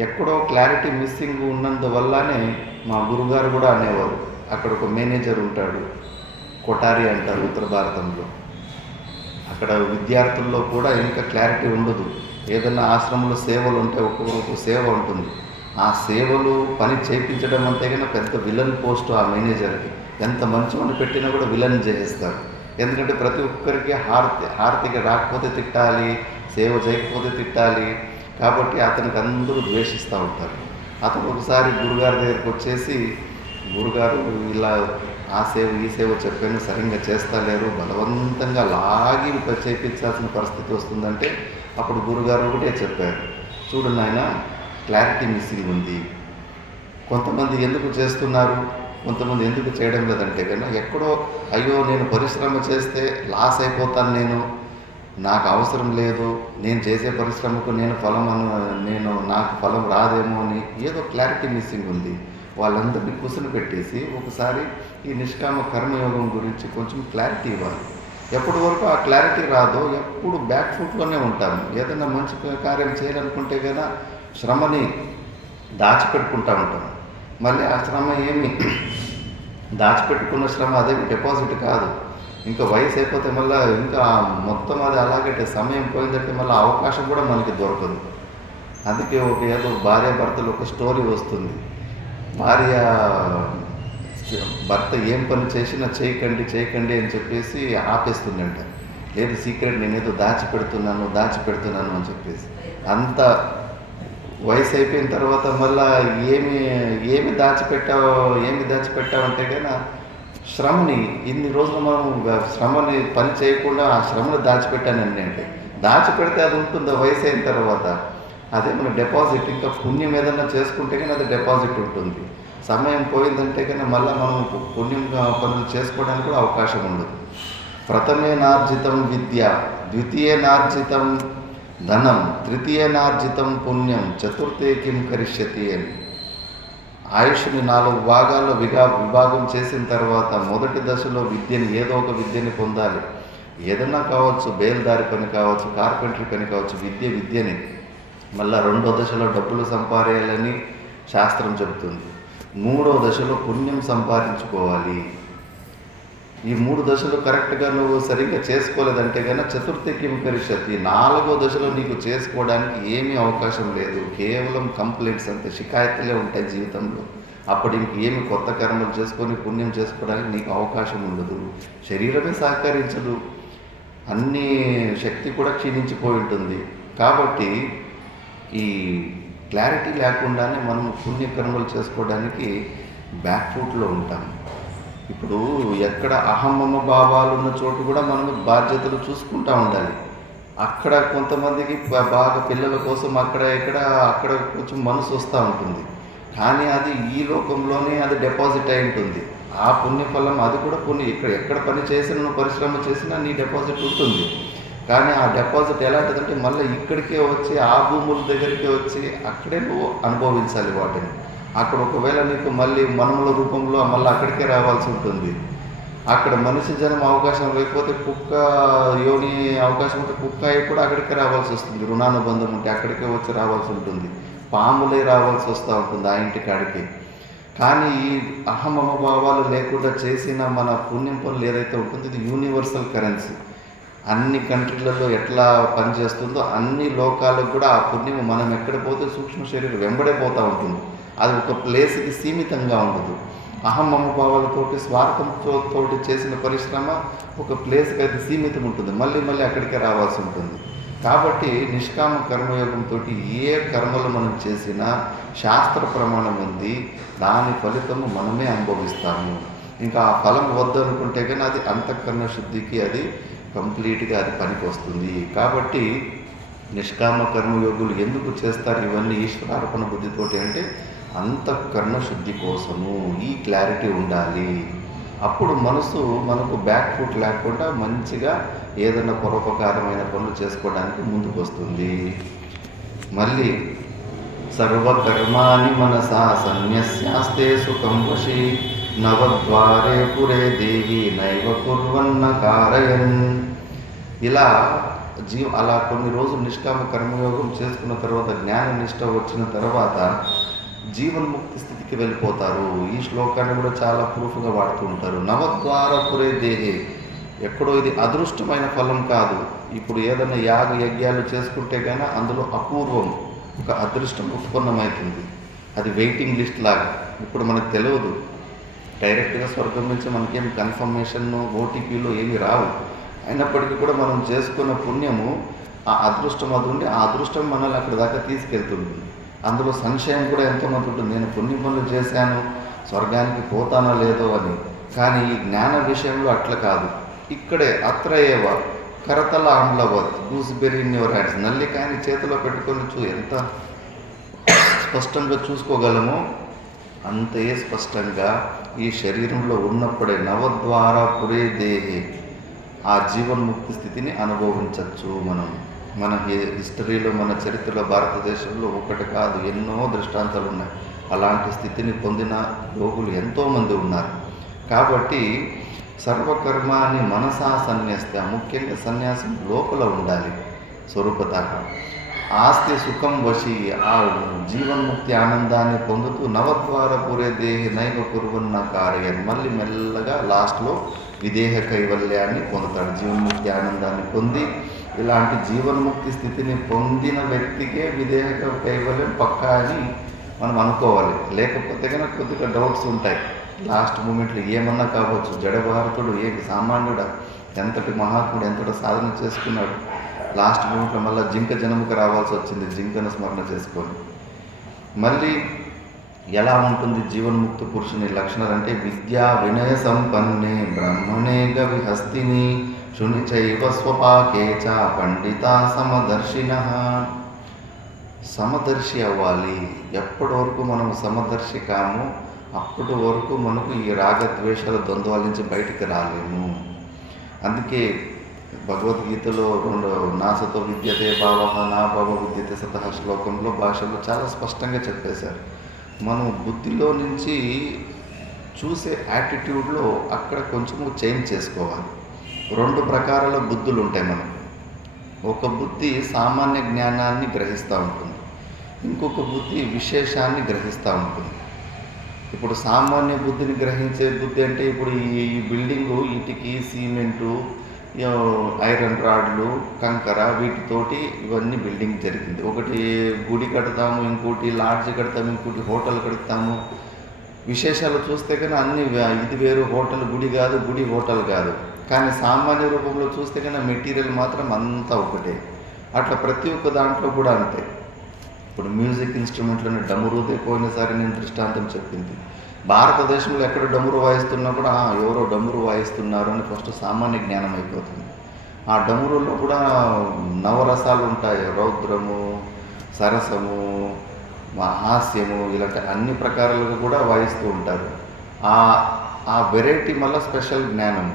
ఎక్కడో క్లారిటీ మిస్సింగ్ ఉన్నందువల్లనే మా గురుగారు కూడా అనేవారు, అక్కడ ఒక మేనేజర్ ఉంటాడు, కొటారి అంటారు ఉత్తర భారతంలో. అక్కడ విద్యార్థుల్లో కూడా ఇంకా క్లారిటీ ఉండదు. ఏదైనా ఆశ్రమంలో సేవలు ఉంటే ఒక్కొక్క సేవ ఉంటుంది. ఆ సేవలు పని చేయించడం అంటే కన్నా పెద్ద విలన్ పోస్ట్ ఆ మేనేజర్కి. ఎంత మంచివాడిని పెట్టినా కూడా విలన్ చేసేస్తారు. ఎందుకంటే ప్రతి ఒక్కరికి హారతికి రాకపోతే తిట్టాలి, సేవ చేయకపోతే తిట్టాలి. కాబట్టి అతనికి అందరూ ద్వేషిస్తూ ఉంటారు. అతను ఒకసారి గురుగారి దగ్గరికి వచ్చేసి, గురుగారు ఇలా ఆ సేవ ఈ సేవ చెప్పాను, సరిగ్గా చేస్తలేరు, బలవంతంగా లాగి చేయించాల్సిన పరిస్థితి వస్తుందంటే అప్పుడు గురుగారు ఒకటే చెప్పారు, చూడు నాయన, క్లారిటీ మిస్సింగ్ ఉంది. కొంతమంది ఎందుకు చేస్తున్నారు, కొంతమంది ఎందుకు చేయడం లేదంటే కన్నా ఎక్కడో అయ్యో నేను పరిశ్రమ చేస్తే లాస్ అయిపోతాను, నాకు అవసరం లేదు, నేను చేసే పరిశ్రమకు నాకు ఫలం రాదేమో అని ఏదో క్లారిటీ మిస్సింగ్ ఉంది. వాళ్ళందరినీ కూర్చొని పెట్టేసి ఒకసారి ఈ నిష్కామ కర్మయోగం గురించి కొంచెం క్లారిటీ ఇవ్వాలి. ఎప్పటి వరకు ఆ క్లారిటీ రాదో ఎప్పుడు బ్యాక్ ఫుట్లోనే ఉంటాము. ఏదైనా మంచి కార్యం చేయాలనుకుంటే కన్నా శ్రమని దాచిపెట్టుకుంటూ ఉంటాం. మళ్ళీ ఆ శ్రమ ఏమి దాచిపెట్టుకున్న శ్రమ అదేమి డిపాజిట్ కాదు. ఇంకా వయసు అయిపోతే మళ్ళీ ఇంకా మొత్తం అది అలాగే సమయం పోయిందంటే మళ్ళీ అవకాశం కూడా మనకి దొరకదు. అందుకే ఏదో భార్య భర్తలు ఒక స్టోరీ వస్తుంది. భర్త ఏం పని చేసినా చేయకండి అని చెప్పేసి ఆపేస్తుందంట. లేదు సీక్రెట్ నేనేదో దాచిపెడుతున్నాను అని చెప్పేసి. అంత వయసు అయిపోయిన తర్వాత మళ్ళా ఏమి దాచిపెట్టావు అంటే కన్నా శ్రమని ఇన్ని రోజులు మనం శ్రమని పని చేయకుండా ఆ శ్రమను దాచిపెట్టానండి. అంటే దాచిపెడితే అది ఉంటుందా వయసు అయిన తర్వాత? అదే మన డిపాజిట్, ఇంకా పుణ్యం ఏదన్నా చేసుకుంటే కానీ అది డిపాజిట్ ఉంటుంది. సమయం పోయిందంటే కానీ మళ్ళీ మనం పుణ్యం పనులు చేసుకోవడానికి కూడా అవకాశం ఉండదు. ప్రథమేనార్జితం విద్య, ద్వితీయేనార్జితం ధనం, తృతీయేనార్జితం పుణ్యం, చతుర్థే కిం కరిష్యతి అని. ఆయుష్ని 4 భాగాల్లో విభాగం చేసిన తర్వాత మొదటి దశలో ఏదో ఒక విద్యని పొందాలి. ఏదన్నా కావచ్చు, బేల్దారి పని కావచ్చు, కార్పెంటరీ పని కావచ్చు, విద్యని. మళ్ళీ 2వ దశలో డబ్బులు సంపాదించాలని శాస్త్రం చెబుతుంది. 3వ దశలో పుణ్యం సంపాదించుకోవాలి. ఈ 3 దశలు కరెక్ట్గా నువ్వు సరిగ్గా చేసుకోలేదంటే కనుక చతుర్థకి కరిష్యతి, 4వ దశలో నీకు చేసుకోవడానికి ఏమీ అవకాశం లేదు. కేవలం కంప్లైంట్స్ అంతే, షికాయతులే ఉంటాయి జీవితంలో. అప్పుడు ఇంకేమి కొత్త కర్మలు చేసుకొని పుణ్యం చేసుకోవడానికి నీకు అవకాశం ఉండదు. శరీరమే సహకరించదు, అన్ని శక్తి కూడా క్షీణించిపోయి ఉంటుంది. కాబట్టి ఈ క్లారిటీ లేకుండానే మనం పుణ్యకర్మలు చేసుకోవడానికి బ్యాక్ ఫుట్లో ఉంటాం. ఇప్పుడు ఎక్కడ అహమ్మమ్మ భావాలు ఉన్న చోటు కూడా మనం బాధ్యతలు చూసుకుంటూ ఉండాలి. అక్కడ కొంతమందికి బాగా పిల్లల కోసం అక్కడ కొంచెం మనసు వస్తూ ఉంటుంది. కానీ అది ఈ లోకంలోనే అది డిపాజిట్ అయి ఉంటుంది. ఆ పుణ్యఫలం అది కూడా ఎక్కడ పని చేసినా నువ్వు పరిశ్రమ చేసినా నీ డిపాజిట్ ఉంటుంది. కానీ ఆ డిపాజిట్ ఎలాంటిదంటే మళ్ళీ ఇక్కడికే వచ్చి ఆ భూముల దగ్గరికే వచ్చి అక్కడే నువ్వు అనుభవించాలి వాటిని. అక్కడ ఒకవేళ నీకు మళ్ళీ మనముల రూపంలో మళ్ళీ అక్కడికే రావాల్సి ఉంటుంది. అక్కడ మనిషి జనం అవకాశం లేకపోతే కుక్క యోని అవకాశం ఉంటే కుక్క అయి కూడా అక్కడికే రావాల్సి వస్తుంది. రుణానుబంధం ఉంటే అక్కడికే వచ్చి రావాల్సి ఉంటుంది. పాములే రావాల్సి వస్తూ ఉంటుంది ఆ ఇంటి కాడికి. కానీ ఈ అహమమ భావాలు లేకుండా చేసిన మన పుణ్యం పనులు ఏదైతే ఉంటుందో ఇది యూనివర్సల్ కరెన్సీ. అన్ని కంట్రీలలో ఎట్లా పనిచేస్తుందో అన్ని లోకాలకు కూడా ఆ పుణ్యం మనం ఎక్కడ పోతే సూక్ష్మ శరీరం వెంబడే పోతూ ఉంటుంది. అది ఒక ప్లేస్కి సీమితంగా ఉండదు. అహమమభావాలతోటి స్వార్థంతో చేసిన పరిశ్రమ ఒక ప్లేస్కి అయితే సీమితం ఉంటుంది, మళ్ళీ అక్కడికే రావాల్సి ఉంటుంది. కాబట్టి నిష్కామ కర్మయోగంతో ఏ కర్మలు మనం చేసినా శాస్త్ర ప్రమాణం ఉంది, దాని ఫలితము మనమే అనుభవిస్తాము. ఇంకా ఆ ఫలం వద్దనుకుంటే కానీ అది అంతఃకరణ శుద్ధికి అది కంప్లీట్గా అది పనికి వస్తుంది. కాబట్టి నిష్కామ కర్మయోగులు ఎందుకు చేస్తారు ఇవన్నీ ఈశ్వరార్పణ బుద్ధితోటి అంటే అంతఃకరణ శుద్ధి కోసము ఈ క్లారిటీ ఉండాలి. అప్పుడు మనసు మనకు బ్యాక్ ఫుట్ లేకుండా మంచిగా ఏదైనా పరోపకారమైన పనులు చేసుకోవడానికి ముందుకు వస్తుంది. మళ్ళీ సర్వకర్మాణి మనసా సన్యస్యాస్తే సుఖం వశి నవద్వారే పురే దేహి నైవ కుర్వన్న కారయన్. ఇలా అలా కొన్ని రోజులు నిష్కామ కర్మయోగం చేసుకున్న తర్వాత జ్ఞాన నిష్ట వచ్చిన తర్వాత జీవన్ముక్తి స్థితికి వెళ్ళిపోతారు. ఈ శ్లోకాన్ని కూడా చాలా ప్రూఫ్గా వాడుతూ ఉంటారు. నవద్వార పురే దేహే, ఎక్కడో ఇది అదృష్టమైన ఫలం కాదు. ఇప్పుడు ఏదైనా యజ్ఞాలు చేసుకుంటే కానీ అందులో అపూర్వం ఒక అదృష్టం ఉత్పన్నమవుతుంది. అది వెయిటింగ్ లిస్ట్ లాగా. ఇప్పుడు మనకు తెలియదు, డైరెక్ట్గా స్వర్గం నుంచి మనకేం కన్ఫర్మేషన్ ఓటీపీలు ఏమి రావు. అయినప్పటికీ కూడా మనం చేసుకున్న పుణ్యము ఆ అదృష్టం అది ఉండి ఆ అదృష్టం మనల్ని అక్కడి దాకా తీసుకెళ్తుంది. అందులో సంశయం కూడా ఎంతోమంది ఉంటుంది, నేను పుణ్య పనులు చేశాను స్వర్గానికి పోతానో లేదో అని. కానీ ఈ జ్ఞాన విషయంలో అట్లా కాదు. ఇక్కడే అత్ర ఏవ కరతల ఆమ్లవత్ గూస్బెర్రీ ఇన్ యువర్ హ్యాండ్స్, నల్లికాయని చేతిలో పెట్టుకొని ఎంత స్పష్టంగా చూసుకోగలమో అంతే స్పష్టంగా ఈ శరీరంలో ఉన్నప్పుడే నవద్వార పురే దేహే ఆ జీవన్ముక్తి స్థితిని అనుభవించవచ్చు. మన హిస్టరీలో, మన చరిత్రలో, భారతదేశంలో ఒకటి కాదు ఎన్నో దృష్టాంతాలు ఉన్నాయి. అలాంటి స్థితిని పొందిన యోగులు ఎంతోమంది ఉన్నారు. కాబట్టి సర్వకర్మాన్ని మనసా సన్యస్తే, ముఖ్యంగా సన్యాసం లోపల ఉండాలి స్వరూపత. ఆస్తి సుఖం వశి, ఆ జీవన్ముక్తి ఆనందాన్ని పొందుతూ నవద్వార పురే దేహి నైవ కురువన్న కార్యం, మళ్ళీ మెల్లగా లాస్ట్లో విదేహ కైవల్యాన్ని పొందుతాడు. జీవన్ముక్తి ఆనందాన్ని పొంది, ఇలాంటి జీవన్ముక్తి స్థితిని పొందిన వ్యక్తికే విదేహ కైవల్యం పక్కా అని మనం అనుకోవాలి. లేకపోతే కనుక కొద్దిగా డౌట్స్ ఉంటాయి. లాస్ట్ మూమెంట్లో ఏమన్నా కావచ్చు. జడభారతుడు సామాన్యుడా, ఎంతటి మహాత్ముడు, ఎంతటి సాధన చేసుకున్నాడు, లాస్ట్ మూమెంట్లో మళ్ళీ జింక జనముకు రావాల్సి వచ్చింది జింకను స్మరణ చేసుకొని. మళ్ళీ ఎలా ఉంటుంది జీవన్ముక్త పురుషుని లక్షణాలు అంటే విద్యా వినయ సంపన్నే బ్రహ్మణే గవిహస్తిని శునిచైవ స్వపాకే చ పండిత సమదర్శిన. సమదర్శి అవ్వాలి. ఎప్పటి వరకు మనం సమదర్శి కాము అప్పటి వరకు మనకు ఈ రాగద్వేషాల ద్వంద్వాల నుంచి బయటికి రాలేము. అందుకే భగవద్గీతలో నాసతో విద్యతే భావ నా భావ విద్యతే సతః శ్లోకంలో భాషలో చాలా స్పష్టంగా చెప్పేశారు. మనం బుద్ధిలో నుంచి చూసే యాటిట్యూడ్లో అక్కడ కొంచెము చేంజ్ చేసుకోవాలి. 2 ప్రకారాల బుద్ధులు ఉంటాయి మనకు. ఒక బుద్ధి సామాన్య జ్ఞానాన్ని గ్రహిస్తూ ఉంటుంది, ఇంకొక బుద్ధి విశేషాన్ని గ్రహిస్తూ ఉంటుంది. ఇప్పుడు సామాన్య బుద్ధిని గ్రహించే బుద్ధి అంటే ఇప్పుడు ఈ బిల్డింగు ఇటుకి, సిమెంటు, ఐరన్ రాడ్లు, కంకర, వీటితోటి ఇవన్నీ బిల్డింగ్ జరిగింది. ఒకటి గుడి కడతాము, ఇంకోటి లాడ్జ్ కడతాము, ఇంకోటి హోటల్ కడతాము. విశేషాలు చూస్తే కానీ అన్ని ఇది వేరు, హోటల్ గుడి కాదు, గుడి హోటల్ కాదు. కానీ సామాన్య రూపంలో చూస్తే కానీ మెటీరియల్ మాత్రం అంతా ఒకటే. అట్లా ప్రతి ఒక్క దాంట్లో కూడా అంతే. ఇప్పుడు మ్యూజిక్ ఇన్స్ట్రుమెంట్లోనే డమరుదే పోయినసారి నేను దృష్టాంతం చెప్పింది. భారతదేశంలో ఎక్కడ డమరు వాయిస్తున్నా కూడా ఎవరో డమరు వాయిస్తున్నారు అని ఫస్ట్ సామాన్య జ్ఞానం అయిపోతుంది. ఆ డమరులో కూడా నవరసాలు ఉంటాయి. రౌద్రము, సరసము, హాస్యము, ఇలాంటి అన్ని ప్రకారాలుగా కూడా వాయిస్తూ ఉంటారు. ఆ వెరైటీ మళ్ళీ స్పెషల్ జ్ఞానం.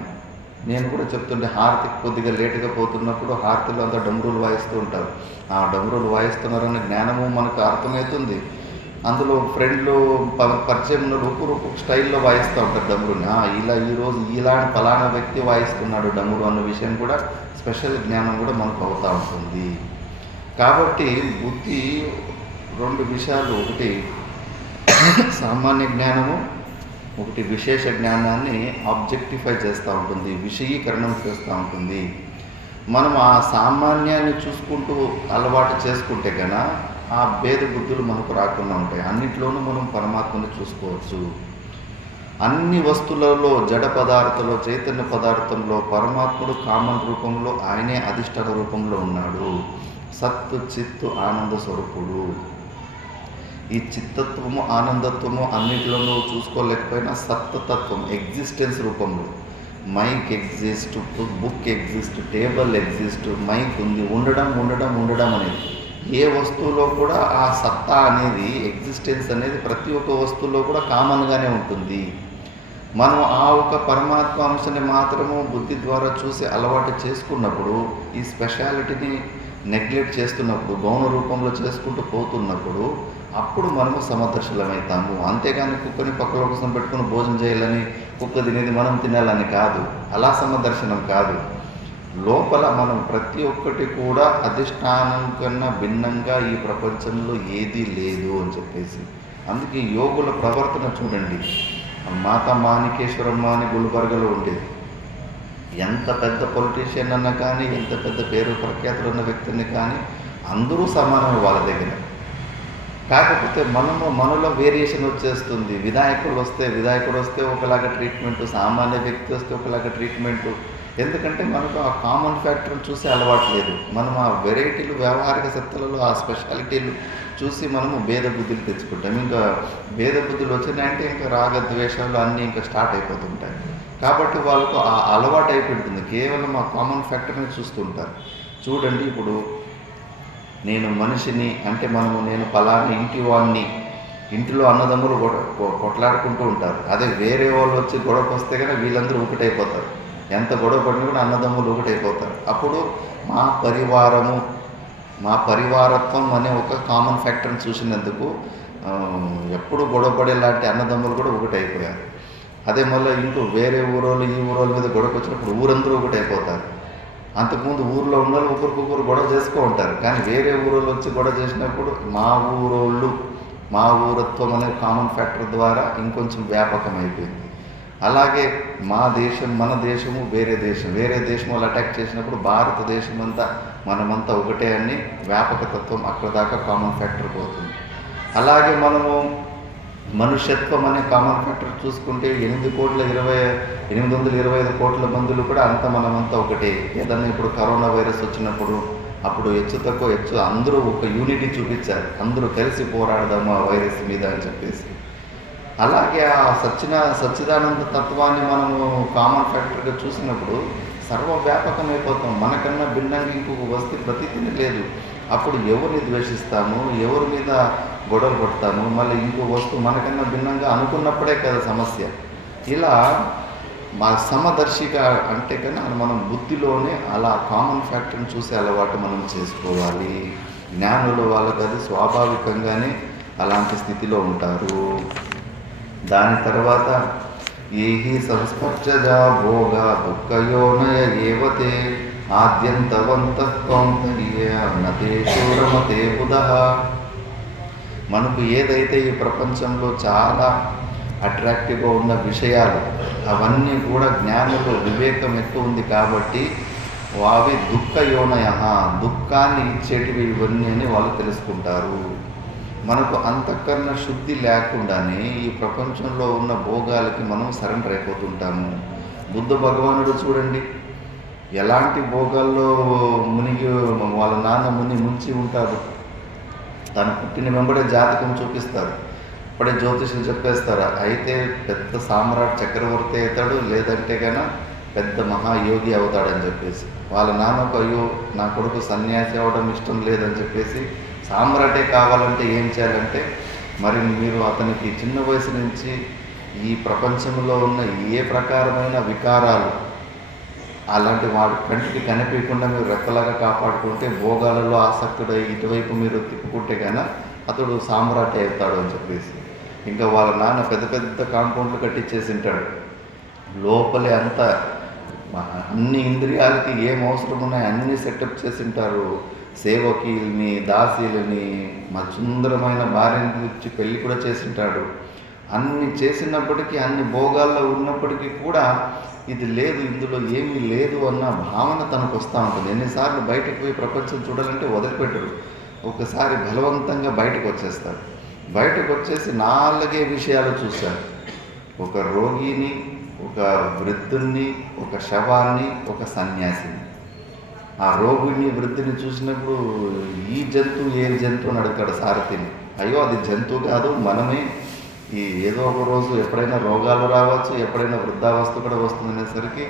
నేను కూడా చెప్తుంటే హారతికి కొద్దిగా లేటుగా పోతున్నప్పుడు హారతిలో అంతా డమరులు వాయిస్తూ ఉంటారు. ఆ డమరులు వాయిస్తున్నారనే జ్ఞానము మనకు అర్థమవుతుంది. అందులో ఫ్రెండ్లు పరిచయం ఉన్న రూపు స్టైల్లో వాయిస్తూ ఉంటారు డమరుని. ఇలా ఈరోజు ఇలాంటి ఫలానా వ్యక్తి వాయిస్తున్నాడు డమరు అన్న విషయం కూడా స్పెషల్ జ్ఞానం కూడా మనకు అవుతూ ఉంటుంది. కాబట్టి బుద్ధి 2 విషయాలు, ఒకటి సామాన్య జ్ఞానము, ఒకటి విశేష జ్ఞానాన్ని ఆబ్జెక్టిఫై చేస్తూ ఉంటుంది, విషయీకరణం చేస్తూ ఉంటుంది. మనం ఆ సామాన్యాన్ని చూసుకుంటూ అలవాటు చేసుకుంటే కన్నా ఆ భేద బుద్ధులు మనకు రాకుండా ఉంటాయి. అన్నిట్లోనూ మనం పరమాత్మని చూసుకోవచ్చు. అన్ని వస్తువులలో, జడ పదార్థంలో, చైతన్య పదార్థంలో పరమాత్ముడు కామన్ రూపంలో, ఆయనే అధిష్టాన రూపంలో ఉన్నాడు. సత్తు చిత్తు ఆనంద స్వరూపుడు. ఈ చిత్తత్వము, ఆనందత్వము అన్నింటిలోనూ చూసుకోలేకపోయినా సత్తతత్వం ఎగ్జిస్టెన్స్ రూపంలో, mic exist, book exist, table exist, mic ఉంది, ఉండడం అనేది ఏ వస్తువులో కూడా ఆ సత్తా అనేది, ఎగ్జిస్టెన్స్ అనేది ప్రతి ఒక్క వస్తువులో కూడా కామన్గానే ఉంటుంది. మనం ఆ ఒక పరమాత్మ అంశాన్ని మాత్రము బుద్ధి ద్వారా చూసి అలవాటు చేసుకున్నప్పుడు, ఈ స్పెషాలిటీని నెగ్లెక్ట్ చేస్తున్నప్పుడు, గౌణ రూపంలో చేసుకుంటూ పోతున్నప్పుడు అప్పుడు మనము సమదర్శులమవుతాము. అంతేగాని కుక్కని పక్కల కోసం పెట్టుకుని భోజనం చేయాలని, కుక్క తినేది మనం తినాలని కాదు. అలా సమదర్శనం కాదు. లోపల మనం ప్రతి ఒక్కటి కూడా అధిష్టానం కన్నా భిన్నంగా ఈ ప్రపంచంలో ఏదీ లేదు అని చెప్పేసి. అందుకే యోగుల ప్రవర్తన చూడండి. మాతా మాణికేశ్వరమ్మ అని గుల్బర్గలో ఉండేది. ఎంత పెద్ద పొలిటీషియన్ అన్నా కానీ, ఎంత పెద్ద పేరు ప్రఖ్యాతులు ఉన్న వ్యక్తిని కానీ అందరూ సమానమే వాళ్ళ దగ్గర. కాకపోతే మనలో వేరియేషన్ వచ్చేస్తుంది. వినాయకుడు వస్తే ఒకలాగా ట్రీట్మెంటు, సామాన్య వ్యక్తి వస్తే ఒకలాగా ట్రీట్మెంటు. ఎందుకంటే మనకు ఆ కామన్ ఫ్యాక్టర్‌ని చూసే అలవాటు లేదు. మనం ఆ వెరైటీలు, వ్యవహారిక సత్తులలో ఆ స్పెషాలిటీలు చూసి మనము భేద బుద్ధులు తెచ్చుకుంటాం. ఇంకా భేద బుద్ధులు వచ్చినాయంటే ఇంకా రాగద్వేషాలు అన్నీ ఇంకా స్టార్ట్ అయిపోతుంటాయి. కాబట్టి వాళ్ళకు ఆ అలవాటు అయిపోతుంది. కేవలం ఆ కామన్ ఫ్యాక్టర్‌ని చూస్తుంటారు. చూడండి, ఇప్పుడు నేను మనిషిని అంటే నేను పలానా ఇంటి వాడిని, ఇంటిలో అన్నదమ్ములు కొట్లాడుకుంటూ ఉంటారు. అదే వేరే వాళ్ళు వచ్చి గొడవకు వస్తే కనుక వీళ్ళందరూ ఒకటైపోతారు. ఎంత గొడవ పడినా కూడా అన్నదమ్ములు ఒకటైపోతారు. అప్పుడు మా పరివారత్వం అనే ఒక కామన్ ఫ్యాక్టర్ని చూసినందుకు ఎప్పుడు గొడవ పడేలాంటి అన్నదమ్ములు కూడా ఒకటైపోయారు. అదే మళ్ళీ వేరే ఊరోళ్ళు ఈ ఊరోళ్ళ మీద గొడవకు వచ్చినప్పుడు ఊరందరూ ఒకటైపోతారు. అంతకుముందు ఊర్లో ఉన్న వాళ్ళు ఒకరికొకరు గొడవ చేసుకో ఉంటారు. కానీ వేరే ఊరోళ్ళు వచ్చి గొడవ చేసినప్పుడు మా ఊరత్వం అనే కామన్ ఫ్యాక్టర్ ద్వారా ఇంకొంచెం వ్యాపకం అయిపోయింది. అలాగే మన దేశము వేరే దేశం వాళ్ళు అటాక్ చేసినప్పుడు భారతదేశం అంతా మనమంతా ఒకటే అని వ్యాపకతత్వం అక్కడ దాకా కామన్ ఫ్యాక్టర్ పోతుంది. అలాగే మనము మనుష్యత్వం అనే కామన్ ఫ్యాక్టర్ చూసుకుంటే 825 కోట్ల మందులు కూడా మనమంతా ఒకటే. ఏదన్నా ఇప్పుడు కరోనా వైరస్ వచ్చినప్పుడు అప్పుడు హెచ్చు అందరూ ఒక యూనిటీ చూపించారు. అందరూ కలిసి పోరాడదాము ఆ వైరస్ మీద అని చెప్పేసి. అలాగే ఆ సచ్చిదానంద తత్వాన్ని మనము కామన్ ఫ్యాక్టర్గా చూసినప్పుడు సర్వవ్యాపకమైపోతాం. మనకన్నా భిన్నంగా ఇంకొక వస్తే ప్రతీతిని లేదు. అప్పుడు ఎవరిని ద్వేషిస్తాము, ఎవరి మీద గొడవ పడతాము, మళ్ళీ ఇంకో వస్తువు మనకన్నా భిన్నంగా అనుకున్నప్పుడే కదా సమస్య. ఇలా మా సమదర్శిగా అంటే కన్నా మనం బుద్ధిలోనే అలా కామన్ ఫ్యాక్టర్ని చూసే అలవాటు మనం చేసుకోవాలి. జ్ఞానుల వాళ్ళకి అది స్వాభావికంగానే అలాంటి స్థితిలో ఉంటారు. దాని తర్వాత ఏహి సంస్పర్శజా భోగ దుఃఖయోనయ ఏవతే ఆద్యంతవంతః కౌంతర్య నతేషోరమతే బుధః. మనకు ఏదైతే ఈ ప్రపంచంలో చాలా అట్రాక్టివ్గా ఉన్న విషయాలు అవన్నీ కూడా జ్ఞానంలో వివేకం ఎక్కువ ఉంది కాబట్టి అవి దుఃఖయోనయ, దుఃఖాన్ని ఇచ్చేటివి ఇవన్నీ అని వాళ్ళు తెలుసుకుంటారు. మనకు అంతఃకరణ శుద్ధి లేకుండానే ఈ ప్రపంచంలో ఉన్న భోగాలకి మనం సరెండర్ అయిపోతుంటాము. బుద్ధ భగవానుడు చూడండి, ఎలాంటి భోగాల్లో మునిగి వాళ్ళ నాన్న ముంచి ఉంటాడు. తను పుట్టిన వెంబడే జాతకం చూపిస్తారు. ఇప్పుడే జ్యోతిషులు చెప్పేస్తారు, అయితే పెద్ద సామ్రాట్ చక్రవర్తి అవుతాడు, లేదంటే కన్నా పెద్ద మహాయోగి అవుతాడని చెప్పేసి. వాళ్ళ నాన్నకు అయ్యో నా కొడుకు సన్యాసి అవడం ఇష్టం లేదని చెప్పేసి, సామ్రాటే కావాలంటే ఏం చేయాలంటే మరి మీరు అతనికి చిన్న వయసు నుంచి ఈ ప్రపంచంలో ఉన్న ఏ ప్రకారమైన వికారాలు అలాంటి వాడి కంటికి కనిపించకుండా మీరు రెక్కలాగా కాపాడుకుంటే, భోగాలలో ఆసక్తుడై ఇటువైపు మీరు తిప్పుకుంటే కన్నా అతడు సామ్రాటే అవుతాడు అని చెప్పేసి. ఇంకా వాళ్ళ నాన్న పెద్ద పెద్ద కాంపౌండ్లు కట్టించేసి ఉంటాడు. లోపలే అంతా అన్ని ఇంద్రియాలకి ఏం అవసరం ఉన్నాయో అన్నీ సెటప్ చేసి ఉంటారు. సేవకుల్ని, దాసీలని, సుందరమైన భార్యని గురించి పెళ్ళి కూడా చేసింటాడు. అన్ని చేసినప్పటికీ, అన్ని భోగాల్లో ఉన్నప్పటికీ కూడా ఇది లేదు, ఇందులో ఏమీ లేదు అన్న భావన తనకు వస్తూ ఉంటుంది. ఎన్నిసార్లు బయటకు పోయి ప్రపంచం చూడాలంటే వదిలిపెట్టరు. ఒకసారి బలవంతంగా బయటకు వచ్చేస్తారు. బయటకు వచ్చేసి 4 విషయాలు చూశారు. ఒక రోగిని, ఒక వృద్ధుణ్ణి, ఒక శవాన్ని, ఒక సన్యాసిని. ఆ రోగిని, వృద్ధుని చూసినప్పుడు ఈ జంతువు ఏ జంతువు అని అడుగుతాడు సారథిని. అయ్యో అది జంతువు కాదు, మనమే. ఏదో ఒక రోజు ఎప్పుడైనా రోగాలు రావచ్చు, ఎప్పుడైనా వృద్ధావస్థ కూడా వస్తుందనేసరికి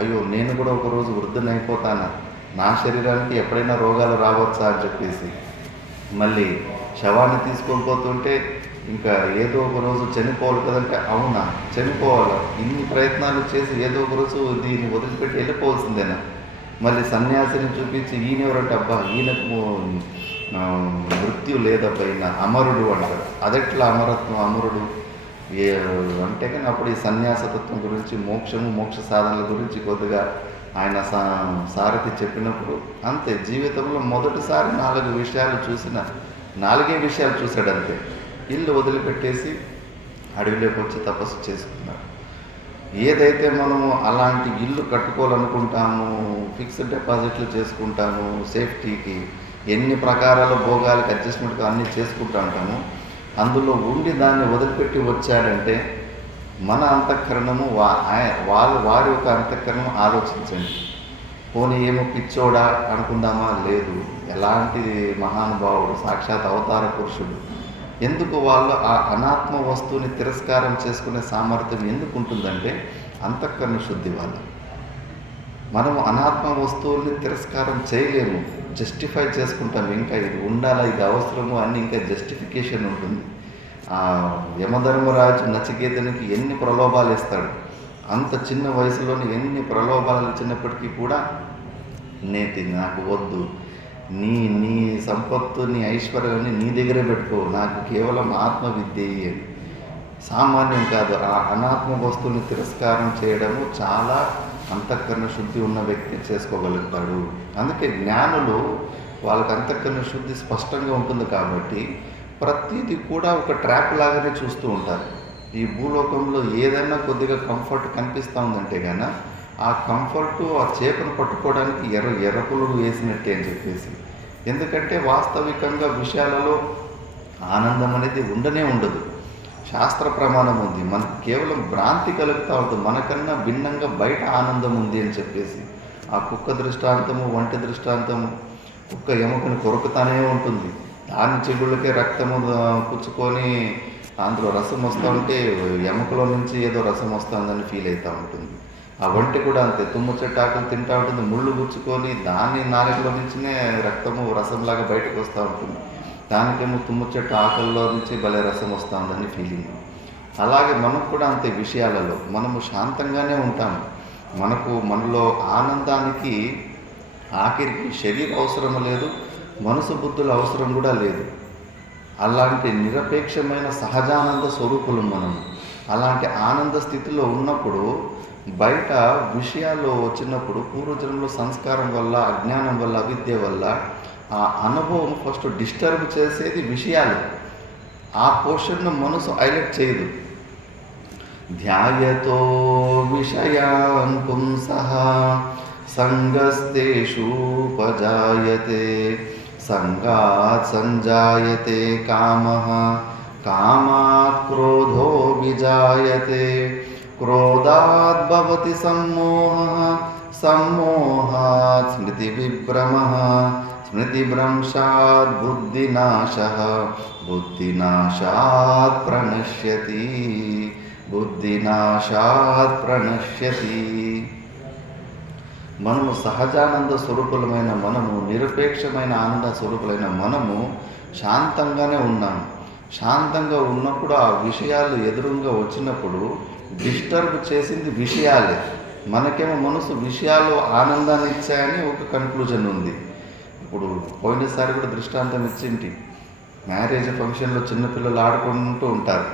అయ్యో నేను కూడా ఒకరోజు వృద్ధుని అయిపోతానా, నా శరీరానికి ఎప్పుడైనా రోగాలు రావచ్చా అని చెప్పేసి మళ్ళీ శవాన్ని తీసుకొని పోతుంటే ఇంకా ఏదో ఒక రోజు చనిపోవాలి కదంటే, అవునా చనిపోవాలా, ఇన్ని ప్రయత్నాలు చేసి ఏదో ఒక రోజు దీన్ని వదిలిపెట్టి వెళ్ళిపోవాల్సిందేనా. మళ్ళీ సన్యాసిని చూపించి ఈయన ఎవరంటే, అబ్బా ఈయనకు మృత్యు లేదబ్బా, ఈయన అమరుడు అంటారు. అదెట్లా అమరత్వం, అమరుడు అంటే కానీ అప్పుడు ఈ సన్యాసతత్వం గురించి, మోక్ష సాధనల గురించి కొద్దిగా ఆయన సారథి చెప్పినప్పుడు అంతే. జీవితంలో మొదటిసారి 4 విషయాలు చూసిన 4 విషయాలు చూశాడు అంతే. ఇల్లు వదిలిపెట్టేసి అడవిలోకి వచ్చి తపస్సు చేసుకున్నాడు. ఏదైతే మనము అలాంటి ఇల్లు కట్టుకోవాలనుకుంటామో, ఫిక్స్డ్ డిపాజిట్లు చేసుకుంటాము, సేఫ్టీకి ఎన్ని ప్రకారాల భోగాలకి అడ్జస్ట్మెంట్‌గా అన్నీ చేసుకుంటూ ఉంటాము. అందులో ఉండి దాన్ని వదిలిపెట్టి వచ్చాడంటే మన అంతఃకరణము వారి యొక్క అంతఃకరణం ఆలోచించండి. పోనీ ఏమో పిచ్చోడా అనుకుందామా? లేదు. ఎలాంటి మహానుభావుడు, సాక్షాత్ అవతార పురుషుడు. ఎందుకు వాళ్ళు ఆ అనాత్మ వస్తువుని తిరస్కారం చేసుకునే సామర్థ్యం ఎందుకు ఉంటుందంటే అంతఃకరణ శుద్ధి వల్ల. మనము అనాత్మ వస్తువుల్ని తిరస్కారం చేయలేము, జస్టిఫై చేసుకుంటాం. ఇంకా ఇది ఉండాలా, ఇది అవసరము అని ఇంకా జస్టిఫికేషన్ ఉంటుంది. యమధర్మరాజు నచికేతునికి ఎన్ని ప్రలోభాలు ఇస్తాడు. అంత చిన్న వయసులోని ఎన్ని ప్రలోభాలు ఇచ్చినప్పటికీ కూడా నాకు వద్దు, నీ నీ సంపత్తు, నీ ఐశ్వర్యాన్ని నీ దగ్గరే పెట్టుకో, నాకు కేవలం ఆత్మవిద్య అని. సామాన్యం కాదు. ఆ అనాత్మ వస్తువుని తిరస్కారం చేయడము చాలా అంతఃకరణ శుద్ధి ఉన్న వ్యక్తి చేసుకోగలుగుతాడు. అందుకే జ్ఞానులు వాళ్ళకి అంతఃకరణ శుద్ధి స్పష్టంగా ఉంటుంది కాబట్టి ప్రతిదీ కూడా ఒక ట్రాప్ లాగానే చూస్తూ ఉంటారు. ఈ భూలోకంలో ఏదైనా కొద్దిగా కంఫర్ట్ కనిపిస్తూ ఉందంటే కానీ ఆ కంఫర్టు ఆ చేపను పట్టుకోవడానికి ఎర్రపులు వేసినట్టే అని చెప్పేసి. ఎందుకంటే వాస్తవికంగా విషయాలలో ఆనందం అనేది ఉండనే ఉండదు. శాస్త్ర ప్రమాణం ఉంది, మనకు కేవలం భ్రాంతి కలుగుతూ ఉంటుంది, మనకన్నా భిన్నంగా బయట ఆనందం ఉంది అని చెప్పేసి. ఆ కుక్క దృష్టాంతము, వంటి దృష్టాంతము, కుక్క ఎముకను కొరుకుతానే ఉంటుంది, దాని చెగుళ్ళకే రక్తము పుచ్చుకొని అందులో రసం వస్తూ ఉంటే ఎముకలో నుంచి ఏదో రసం వస్తుందని ఫీల్ అవుతూ ఉంటుంది. ఆ వంటి కూడా అంతే, తుమ్మ చెట్టు ఆకులు తింటూ ఉంటుంది, ముళ్ళు గుచ్చుకొని దాని నాలుకలో నుంచినే రక్తము రసంలాగా బయటకు వస్తూ ఉంటుంది. దానికేమో తుమ్మ చెట్టు ఆకుల్లో నుంచి భలే రసం వస్తుందని ఫీలింగ్. అలాగే మనకు కూడా అంతే, విషయాలలో మనము శాంతంగానే ఉంటాము. మనలో ఆనందానికి ఆఖరికి శరీరం అవసరం లేదు, మనసు బుద్ధుల అవసరం కూడా లేదు. అలాంటి నిరపేక్షమైన సహజానంద స్వరూపులు మనము. అలాంటి ఆనంద స్థితిలో ఉన్నప్పుడు బయట విషయాలు వచ్చినప్పుడు పూర్వజన్మలో సంస్కారం వల్ల, అజ్ఞానం వల్ల, అవిద్య వల్ల ఆ అనుభవం ఫస్ట్ డిస్టర్బ్ చేసేది విషయాలు. ఆ పోర్షన్ను మనసు హైలైట్ చేయదు. ధ్యాయతో విషయాన్ పుంసః సంగస్తేషూపజాయతే సంగాత్ సంజాయతే కామః కామాత్ క్రోధో విజాయతే క్రోధాత్ భవతి సమ్మోహః సమ్మోహాత్ స్మృతివిభ్రమః స్మృతిభ్రంశాత్ బుద్ధినాశః బుద్ధినాశాత్ ప్రణశ్యతి. మనము సహజానంద స్వరూపులమైన మనము, నిరపేక్షమైన ఆనంద స్వరూపులైన మనము శాంతంగానే ఉన్నాము. శాంతంగా ఉన్నప్పుడు ఆ విషయాలు ఎదురుగా వచ్చినప్పుడు డిస్టర్బ్ చేసింది విషయాలే. మనకేమో మనసు విషయాలు ఆనందాన్ని ఇచ్చాయని ఒక కన్క్లూజన్ ఉంది. ఇప్పుడు పోయినసారి కూడా దృష్టాంతం ఇచ్చింటి, మ్యారేజ్ ఫంక్షన్లో చిన్నపిల్లలు ఆడుకుంటూ ఉంటారు.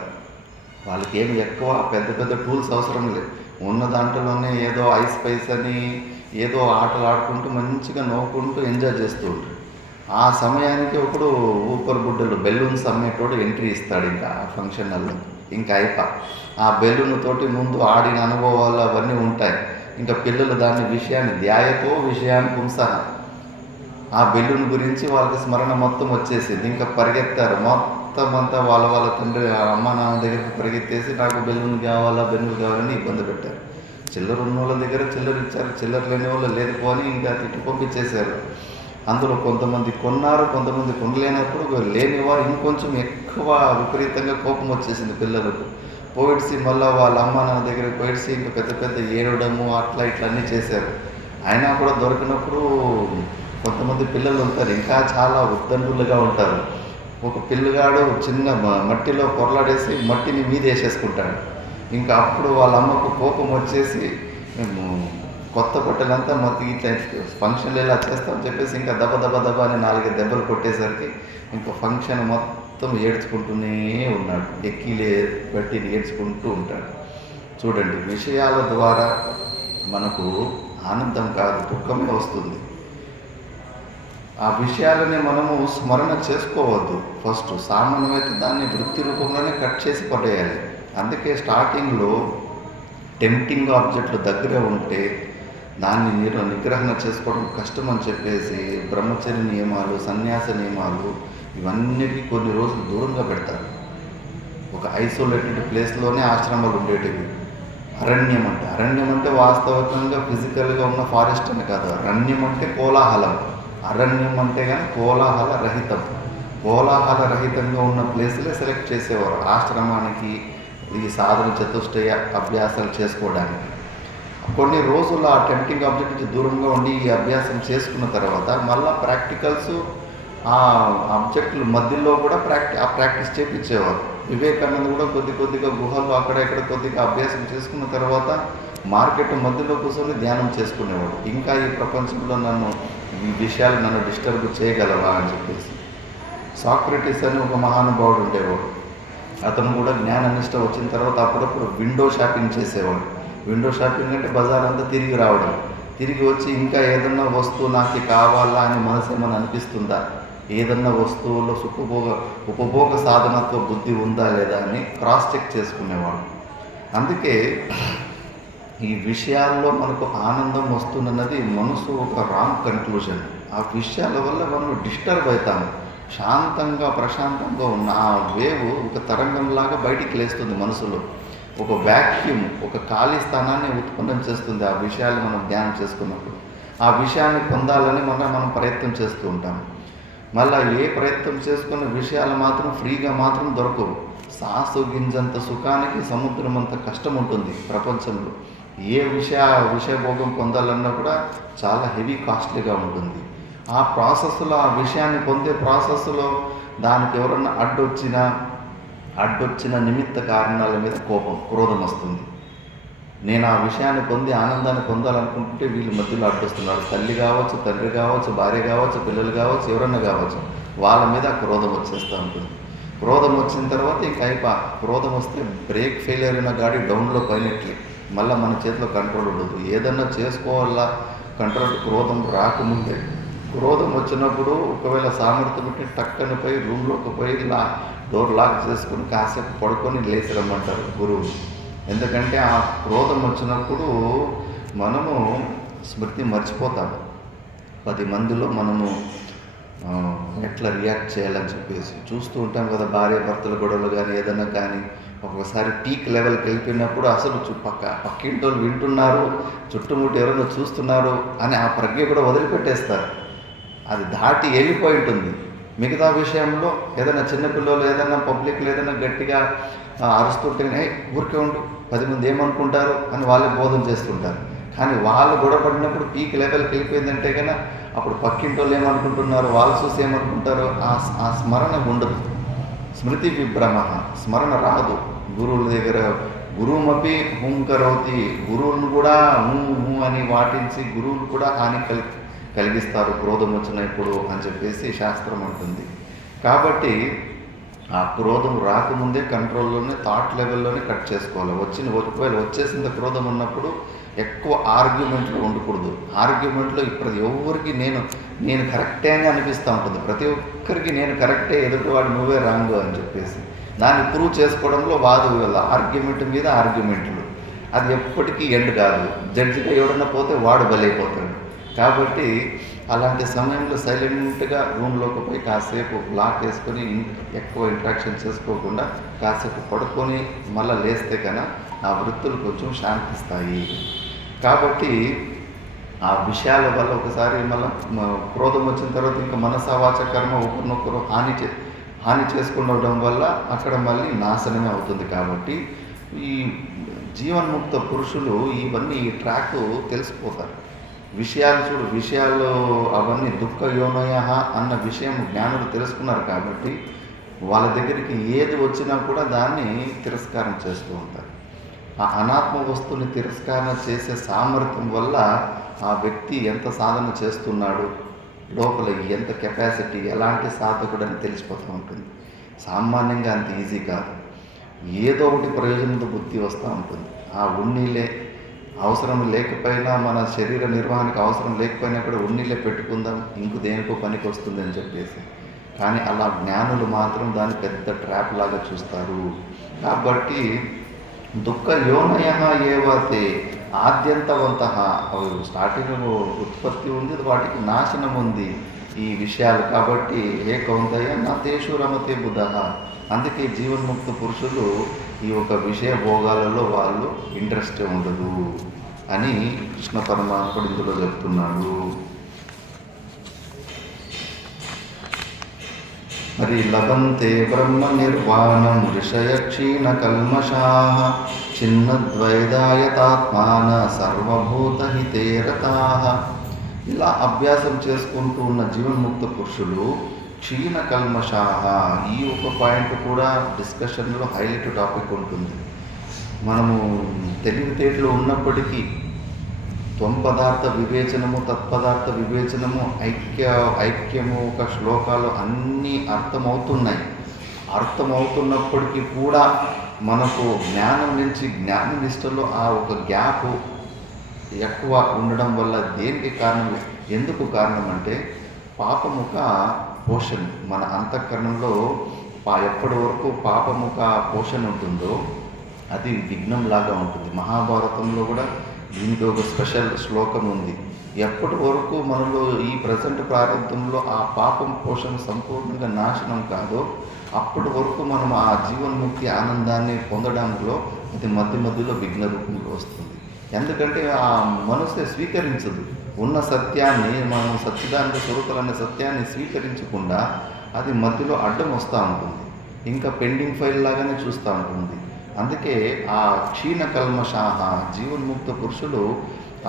వాళ్ళకి ఏమి ఎక్కువ పెద్ద పెద్ద టూల్స్ అవసరం లేదు, ఉన్న దాంట్లోనే ఏదో ఐస్ పైస్ అని ఏదో ఆటలు ఆడుకుంటూ మంచిగా నవ్వుకుంటూ ఎంజాయ్ చేస్తూ ఉంటారు. ఆ సమయానికి ఒకడు ఊపర్ బుడ్డలు బెలూన్స్ అమ్మేటోడు ఎంట్రీ ఇస్తాడు. ఇంకా ఆ ఫంక్షన్ హాల్లో ఇంకా ఆ బెలూన్ తోటి ముందు ఆడిన అనుభవాలు అవన్నీ ఉంటాయి. ఇంకా పిల్లలు దాని విషయాన్ని ధ్యాయతో విషయాన్ని పుంసః, ఆ బెలూన్ గురించి వాళ్ళకి స్మరణ మొత్తం వచ్చేసింది. ఇంకా పరిగెత్తారు మొత్తం అంతా, వాళ్ళ తండ్రి అమ్మ నాన్న దగ్గరికి పరిగెత్తేసి నాకు బెలూన్ కావాలని ఇబ్బంది పెట్టారు. చిల్లర ఉన్న వాళ్ళ దగ్గర చిల్లర ఇచ్చారు, చిల్లర లేని వాళ్ళు లేకపోని ఇంకా తిట్టి పంపించేశారు. అందులో కొంతమంది కొన్నారు, కొంతమంది కొనలేనప్పుడు లేని వారు ఇంకొంచెం ఎక్కువ విపరీతంగా కోపం వచ్చేసింది పిల్లలకు. పోయిడ్సి మళ్ళీ వాళ్ళ అమ్మ నాన్న దగ్గరికి పోయిడ్సి ఇంకా పెద్ద పెద్ద ఏడవడము అట్లా ఇట్లా అన్నీ చేశారు. అయినా కూడా దొరికినప్పుడు కొంతమంది పిల్లలు ఉంటారు, ఇంకా చాలా ఉద్దండులుగా ఉంటారు. ఒక పిల్లగాడు చిన్న మట్టిలో పొరలాడేసి మట్టిని మీద వేసేసుకుంటాడు. ఇంకా అప్పుడు వాళ్ళ అమ్మకు కోపం వచ్చేసి కొత్త బట్టలంతా మొత్తం ఇట్లా ఫంక్షన్లు ఇలా చేస్తామని చెప్పేసి ఇంకా దెబ్బ అని 4 దెబ్బలు కొట్టేసరికి ఇంకా ఫంక్షన్ మొత్తం ఏడ్చుకుంటూనే ఉన్నాడు. ఎక్కిలే బట్టి ఏడ్చుకుంటూ ఉంటాడు. చూడండి, విషయాల ద్వారా మనకు ఆనందం కాదు దుఃఖమే వస్తుంది. ఆ విషయాలని మనము స్మరణ చేసుకోవద్దు. ఫస్ట్ సామాన్యమైతే దాన్ని వృత్తి రూపంలోనే కట్ చేసి పడేయాలి. అందుకే స్టార్టింగ్లో టెంప్టింగ్ ఆబ్జెక్టులు దగ్గర ఉంటే దాన్ని నిగ్రహణ చేసుకోవడం కష్టం అని చెప్పేసి బ్రహ్మచర్య నియమాలు, సన్యాస నియమాలు ఇవన్నిటికీ కొన్ని రోజులు దూరంగా పెడతారు. ఒక ఐసోలేటెడ్ ప్లేస్లోనే ఆశ్రమాలు ఉండేటివి. అరణ్యం అంటే వాస్తవికంగా ఫిజికల్గా ఉన్న ఫారెస్ట్ అని కాదు. అరణ్యం అంటే కోలాహలం. అరణ్యం అంటే కానీ కోలాహల రహితంగా ఉన్న ప్లేసులే సెలెక్ట్ చేసేవారు ఆశ్రమానికి ఈ సాధన చతుష్టయ అభ్యాసాలు చేసుకోవడానికి. కొన్ని రోజులు ఆ టెంప్టింగ్ ఆబ్జెక్ట్ నుంచి దూరంగా ఉండి ఈ అభ్యాసం చేసుకున్న తర్వాత మళ్ళీ ప్రాక్టికల్స్ ఆ ఆబ్జెక్టుల మధ్యలో కూడా ప్రాక్టీస్ చేయించేవారు. వివేకానంద కూడా కొద్దిగా గుహల్లో అక్కడ ఇక్కడ కొద్దిగా అభ్యాసం చేసుకున్న తర్వాత మార్కెట్ మధ్యలో కూర్చొని ధ్యానం చేసుకునేవాడు. ఇంకా ఈ ప్రపంచంలో ఈ విషయాలు నన్ను డిస్టర్బ్ చేయగలవా అని చెప్పేసి. సాక్రటీస్ అని ఒక మహానుభావుడు ఉండేవాడు. అతను కూడా జ్ఞాననిష్ట వచ్చిన తర్వాత అప్పుడప్పుడు విండో షాపింగ్ చేసేవాడు. విండో షాపింగ్ అంటే బజార్ అంతా తిరిగి రావడం, తిరిగి వచ్చి ఇంకా ఏదన్నా వస్తువు నాకు కావాలా అని మనసు ఏమైనా అనిపిస్తుందా, ఏదన్నా వస్తువులో ఉపభోగ సాధనత్వ బుద్ధి ఉందా లేదా అని క్రాస్ చెక్ చేసుకునేవాడు. అందుకే ఈ విషయాల్లో మనకు ఆనందం వస్తున్నది మనసు ఒక రాంగ్ కన్క్లూజన్. ఆ విషయాల వల్ల మనం డిస్టర్బ్ అవుతాము. శాంతంగా ప్రశాంతంగా ఉన్న ఆ వేవ్ ఒక తరంగంలాగా బయటికి లేస్తుంది మనసులో. ఒక వ్యాక్యూమ్, ఒక ఖాళీ స్థానాన్ని ఉత్పన్నం చేస్తుంది ఆ విషయాలు మనం ధ్యానం చేసుకున్నప్పుడు. ఆ విషయాన్ని పొందాలని మనం ప్రయత్నం చేస్తూ ఉంటాం. మళ్ళీ ఏ ప్రయత్నం చేసుకున్న విషయాలు మాత్రం ఫ్రీగా మాత్రం దొరకవు. సాసు గింజంత సుఖానికి సముద్రం అంత కష్టం ఉంటుంది ప్రపంచంలో. ఏ విషయభోగం పొందాలన్నా కూడా చాలా హెవీ కాస్ట్లీగా ఉంటుంది. ఆ ప్రాసెస్లో, ఆ విషయాన్ని పొందే ప్రాసెస్లో దానికి ఎవరన్నా అడ్డొచ్చిన నిమిత్త కారణాల మీద క్రోధం వస్తుంది. నేను ఆ విషయాన్ని పొంది ఆనందాన్ని పొందాలనుకుంటుంటే వీళ్ళు మధ్యలో అడ్డొస్తున్నారు. తల్లి కావచ్చు, తండ్రి కావచ్చు, భార్య కావచ్చు, పిల్లలు కావచ్చు, ఎవరన్నా కావచ్చు, వాళ్ళ మీద క్రోధం వచ్చేస్తూ ఉంటుంది. క్రోధం వచ్చిన తర్వాత ఇంకా క్రోధం వస్తే బ్రేక్ ఫెయిలియర్ అయిన గాడి డౌన్లో పోయినట్లే. మళ్ళీ మన చేతిలో కంట్రోల్ ఉండదు. ఏదన్నా చేసుకోవాలా కంట్రోల్ క్రోధం రాకముందే. క్రోధం వచ్చినప్పుడు ఒకవేళ సామర్థ్యం ఉంటే టక్కన పోయి రూమ్లోకి పోయి డోర్ లాక్ చేసుకుని కాసేపు పడుకొని లేచి రమ్మంటారు గురువు. ఎందుకంటే ఆ క్రోధం వచ్చినప్పుడు మనము స్మృతి మర్చిపోతాము. 10 మందిలో మనము ఎట్లా రియాక్ట్ చేయాలని చెప్పేసి చూస్తూ ఉంటాం కదా. భార్య భర్తల గొడవలు కానీ ఏదైనా కానీ ఒక్కొక్కసారి పీక్ లెవెల్కి వెళ్ళిపోయినప్పుడు అసలు పక్కింటి వాళ్ళు వింటున్నారు, చుట్టుముట్టు ఎవరైనా చూస్తున్నారు అని ఆ ప్రజ్ఞ కూడా వదిలిపెట్టేస్తారు. అది దాటి వెళ్ళిపోయి ఉంటుంది. మిగతా విషయంలో ఏదైనా చిన్నపిల్లలు ఏదైనా పబ్లిక్లో ఏదైనా గట్టిగా అరుస్తుంటే ఊరికే ఉండు, 10 మంది ఏమనుకుంటారు అని వాళ్ళే బోధన చేస్తుంటారు. కానీ వాళ్ళు గొడవపడినప్పుడు పీక్ లెవెల్కి వెళ్ళిపోయిందంటే కన్నా అప్పుడు పక్కింటి వాళ్ళు ఏమనుకుంటున్నారు, వాళ్ళు చూసి ఏమనుకుంటారు, ఆ స్మరణ ఉండదు. స్మృతి విభ్రమ, స్మరణ రాదు. గురువుల దగ్గర గురువుమపి హుంకరోతి, గురువులను కూడా హూ అని వాటించి గురువులు కూడా హాని కలిగిస్తారు క్రోధం వచ్చినప్పుడు అని చెప్పేసి శాస్త్రం అంటుంది. కాబట్టి ఆ క్రోధం రాకముందే కంట్రోల్లోనే థాట్ లెవెల్లోనే కట్ చేసుకోవాలి. ఒకవేళ వచ్చేసింది క్రోధం ఉన్నప్పుడు ఎక్కువ ఆర్గ్యుమెంట్లు ఉండకూడదు. ఆర్గ్యుమెంట్లో ఇప్పుడు ఎవరికి నేను కరెక్టే అని అనిపిస్తూ ఉంటుంది. ప్రతి ఒక్కరికి నేను కరెక్టే, ఎదుటివాడు నువ్వే రాంగ్ అని చెప్పేసి దాన్ని ప్రూవ్ చేసుకోవడంలో ఆర్గ్యుమెంట్ మీద ఆర్గ్యుమెంట్లు. అది ఎప్పటికీ ఎండ్ కాదు. జడ్జిగా ఎవడన్నా పోతే వాడు బలైపోతాడు. కాబట్టి అలాంటి సమయంలో సైలెంట్గా రూమ్లోకి పోయి కాసేపు లాక్ వేసుకొని ఎక్కువ ఇంట్రాక్షన్ చేసుకోకుండా కాసేపు పడుకొని మళ్ళీ లేస్తే కన్నా ఆ వృత్తులు కొంచెం శాంతిస్తాయి. కాబట్టి ఆ విషయాల వల్ల ఒకసారి మళ్ళీ క్రోధం వచ్చిన తర్వాత ఇంకా మనసావాచ కర్మ ఒకరినొకరు హాని చేసుకుండడం వల్ల అక్కడ మళ్ళీ నాశనమే అవుతుంది. కాబట్టి ఈ జీవన్ముక్త పురుషులు ఇవన్నీ ఈ ట్రాక్ తెలిసిపోతారు. విషయాలు అవన్నీ దుఃఖ యోనయ అన్న విషయం జ్ఞానులు తెలుసుకున్నారు. కాబట్టి వాళ్ళ దగ్గరికి ఏది వచ్చినా కూడా దాన్ని తిరస్కారం చేస్తూ ఉంటారు. ఆ అనాత్మ వస్తువుని తిరస్కారం చేసే సామర్థ్యం వల్ల ఆ వ్యక్తి ఎంత సాధన చేస్తున్నాడు, లోపల ఎంత కెపాసిటీ, ఎలాంటి సాధకుడు అని తెలిసిపోతూ ఉంటుంది. సామాన్యంగా అంత ఈజీ కాదు. ఏదో ఒకటి ప్రయోజనంతో బుద్ధి వస్తూ ఉంటుంది. ఆ ఉన్నీలే అవసరం లేకపోయినా, మన శరీర నిర్వహణకు అవసరం లేకపోయినా కూడా ఉన్నీలే పెట్టుకుందాం, ఇంకో దేనికో పనికి వస్తుంది అని చెప్పేసి. కానీ అలా జ్ఞానులు మాత్రం దాన్ని పెద్ద ట్రాప్ లాగా చూస్తారు. కాబట్టి దుఃఖ యోనయ ఏవతే ఆద్యంతవంత. అవి స్టార్టింగ్ ఉత్పత్తి ఉంది, వాటికి నాశనం ఉంది ఈ విషయాలు. కాబట్టి ఏ కౌంతయ్య నా తేషు రమతే బుధ. అందుకే జీవన్ముక్త పురుషులు ఈ ఒక విషయ భోగాలలో వాళ్ళు ఇంట్రెస్ట్ ఉండదు అని కృష్ణ పరమాత్ముడు ఇందులో చెప్తున్నాడు. మరి లభంతే బ్రహ్మ నిర్వాణం ఋషయ క్షీణ కల్మషాః చిన్నద్వైదాయతాత్మాన సర్వభూతహితే రతాః. ఇలా అభ్యాసం చేసుకుంటూ ఉన్న జీవన్ముక్త పురుషులు క్షీణ కల్మషాః. ఈ ఒక పాయింట్ కూడా డిస్కషన్లో హైలైట్ టాపిక్ ఉంటుంది. మనము తెలివితేటలు ఉన్నప్పటికీ త్వంపదార్థ వివేచనము, తత్పదార్థ వివేచనము, ఐక్యము ఒక శ్లోకాలు అన్నీ అర్థమవుతున్నప్పటికీ కూడా మనకు జ్ఞానం నుంచి జ్ఞాన నిష్టలో ఆ ఒక గ్యాప్ ఎక్కువ ఉండడం వల్ల దేనికి కారణం, ఎందుకు కారణం అంటే పాపముఖ పోషణ. మన అంతఃకరణంలో ఎప్పటి వరకు పాపముఖ పోషణ ఉంటుందో అది విఘ్నంలాగా ఉంటుంది. మహాభారతంలో కూడా దీనికి ఒక స్పెషల్ శ్లోకం ఉంది. ఎప్పటి వరకు మనలో ఈ ప్రజెంట్ ప్రారంభంలో ఆ పాపం పోషణ సంపూర్ణంగా నాశనం కాదో అప్పటి వరకు మనం ఆ జీవన్ముక్తి ఆనందాన్ని పొందడంలో అది మధ్యలో విఘ్న రూపంలో వస్తుంది. ఎందుకంటే ఆ మనసే స్వీకరించదు ఉన్న సత్యాన్ని. మనం సచ్చిదానంద స్వరూపాలనే సత్యాన్ని స్వీకరించకుండా అది మధ్యలో అడ్డం వస్తూ ఉంటుంది, ఇంకా పెండింగ్ ఫైల్ లాగానే చూస్తూ ఉంటుంది. అందుకే ఆ క్షీణ కల్మషాః జీవన్ముక్త పురుషులు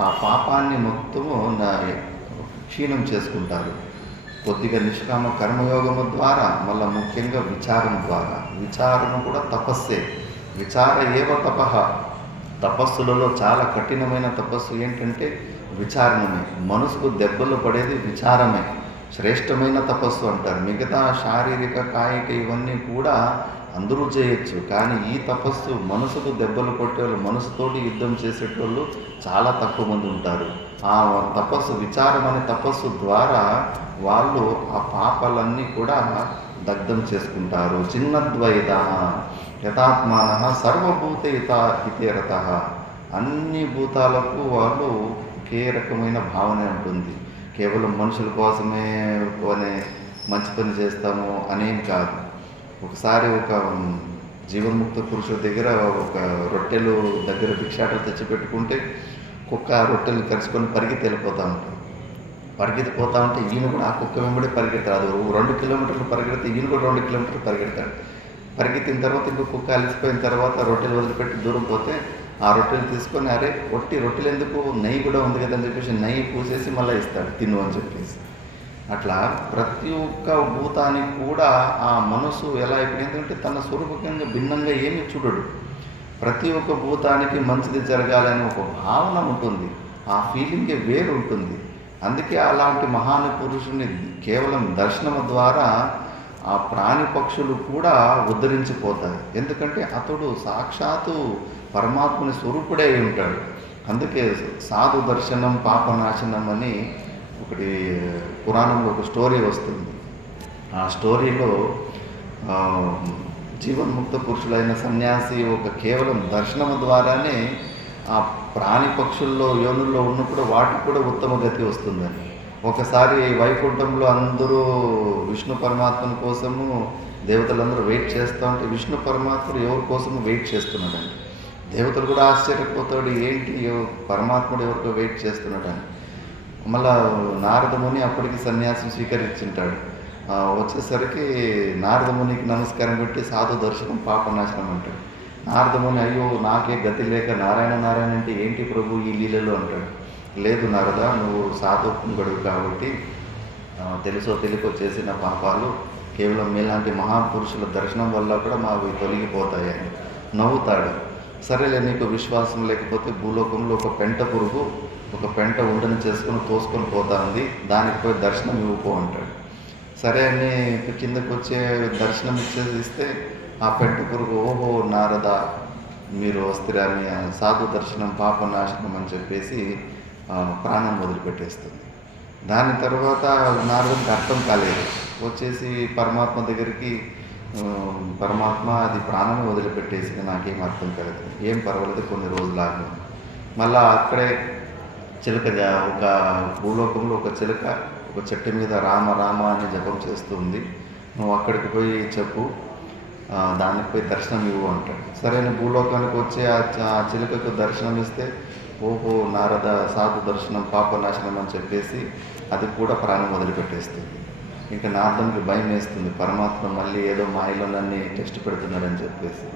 ఆ పాపాన్ని మొత్తము క్షీణం చేసుకుంటారు. కొద్దిగా నిష్కామ కర్మయోగము ద్వారా, మళ్ళీ ముఖ్యంగా విచారం ద్వారా. విచారణ కూడా తపస్సే. విచార ఏవ తపః. తపస్సులలో చాలా కఠినమైన తపస్సు ఏంటంటే విచారణమే. మనసుకు దెబ్బలు పడేది విచారమే. శ్రేష్టమైన తపస్సు అంటారు. మిగతా శారీరక కాయిక ఇవన్నీ కూడా అందరూ చేయొచ్చు, కానీ ఈ తపస్సు మనసుకు దెబ్బలు కొట్టేవాళ్ళు, మనసుతోటి యుద్ధం చేసేటోళ్ళు చాలా తక్కువ మంది ఉంటారు. ఆ తపస్సు, విచారం అనే తపస్సు ద్వారా వాళ్ళు ఆ పాపాలన్నీ కూడా దగ్ధం చేసుకుంటారు. చిన్నద్వైత యథాత్మాన సర్వభూత హితే రతః. అన్ని భూతాలకు వాళ్ళు ఒకే రకమైన భావన ఉంటుంది. కేవలం మనుషుల కోసమే మంచి పని చేస్తాము అనేం కాదు. ఒకసారి ఒక జీవన్ముక్త పురుషుల దగ్గర ఒక రొట్టెలు దగ్గర భిక్షాటలు తెచ్చిపెట్టుకుంటే కుక్క రొట్టెలు కరుచుకొని పరిగెత్తి వెళ్ళిపోతూ ఉంటాడు. పరిగెత్తిపోతూ ఉంటే ఈయన కూడా ఆ కుక్క వెంబడి పరిగెడతాడు. 2 కిలోమీటర్లు పరిగెడితే ఈయన కూడా 2 కిలోమీటర్లు పరిగెడతాడు. పరిగెత్తిన తర్వాత ఇంకో కుక్క అలిసిపోయిన తర్వాత రొట్టెలు వదిలిపెట్టి దూరం పోతే ఆ రొట్టెలు తీసుకొని, అరే రొట్టెలు ఎందుకు, నెయ్యి కూడా ఉంది కదా అని చెప్పేసి నెయ్యి పూసేసి మళ్ళీ ఇస్తాడు తిను అని చెప్పేసి. అట్లా ప్రతి ఒక్క భూతానికి కూడా ఆ మనసు ఎలా అయిపోయింది, ఎందుకంటే తన స్వరూపకంగా భిన్నంగా ఏమీ చూడడు. ప్రతి ఒక్క భూతానికి మంచిది జరగాలని ఒక భావన ఉంటుంది, ఆ ఫీలింగే వేరు ఉంటుంది. అందుకే అలాంటి మహాను పురుషుని కేవలం దర్శనం ద్వారా ఆ ప్రాణి పక్షులు కూడా ఉద్ధరించిపోతాయి. ఎందుకంటే అతడు సాక్షాత్తు పరమాత్మని స్వరూపుడే అయి ఉంటాడు. అందుకే సాధు దర్శనం పాపనాశనం అని ఒకటి పురాణంలో ఒక స్టోరీ వస్తుంది. ఆ స్టోరీలో జీవన్ముక్త పురుషులైన సన్యాసి ఒక కేవలం దర్శనం ద్వారానే ఆ ప్రాణి పక్షుల్లో యోనుల్లో ఉన్నప్పుడు వాటికి కూడా ఉత్తమ గతి వస్తుందని. ఒకసారి వైకుంఠంలో అందరూ విష్ణు పరమాత్మని కోసము దేవతలందరూ వెయిట్ చేస్తూ ఉంటే విష్ణు పరమాత్ముడు ఎవరి కోసము వెయిట్ చేస్తున్నాడండి. దేవతలు కూడా ఆశ్చర్యపోతాడు, ఏంటి పరమాత్ముడు ఎవరికో వెయిట్ చేస్తున్నాడని. మళ్ళా నారదముని అప్పటికి సన్యాసం స్వీకరించుంటాడు. వచ్చేసరికి నారదమునికి నమస్కారం పెట్టి సాధు దర్శనం పాపనాశనం అంటాడు. నారదముని అయ్యో నాకే గతి లేక నారాయణ నారాయణ అంటే ఏంటి ప్రభు ఈ లీలలో అంటాడు. లేదు నారద, నువ్వు సాధుగడువు కాబట్టి తెలుసో తెలియకో చేసిన పాపాలు కేవలం మీలాంటి మహాపురుషుల దర్శనం వల్ల కూడా మావి తొలగిపోతాయని నవ్వుతాడు. సరేలే, నీకు విశ్వాసం లేకపోతే భూలోకంలో ఒక పెంట పురుగు ఒక పెంట ఉండని చేసుకొని తోసుకొని పోతా ఉంది, దానికి పోయి దర్శనం ఇవ్వపో అంటాడు. సరే అని కిందకు వచ్చే దర్శనం ఇస్తే ఆ పెంట పురుగు ఓహో నారద మీరు వస్త్రాన్ని సాధు దర్శనం పాపనాశనం అని చెప్పేసి ప్రాణం వదిలిపెట్టేస్తుంది. దాని తర్వాత నారదునికి అర్థం కాలేదు. వచ్చేసి పరమాత్మ దగ్గరికి పరమాత్మ అది ప్రాణాన్ని వదిలిపెట్టేసింది, నాకేం అర్థం కాలేదు, ఏం పర్వాలేదు కొన్ని రోజులు ఆగు. మళ్ళా అక్కడే చిలుక ఒక భూలోకంలో ఒక చిలుక ఒక చెట్టు మీద రామ రామ అని జపం చేస్తుంది. నువ్వు అక్కడికి పోయి చెప్పు, దానికి పోయి దర్శనం ఇవ్వు అంటాడు. సరే భూలోకానికి వచ్చి ఆ చిలుకకు దర్శనం ఇస్తే, ఓహో నారద సాధు దర్శనం పాపనాశనం అని చెప్పేసి అది కూడా ప్రాణం వదిలిపెట్టేస్తుంది. ఇంకా నారదునికి భయం వేస్తుంది, పరమాత్మ మళ్ళీ ఏదో మాయలో నన్ను టెస్ట్ పెడుతున్నాడని చెప్పేసి.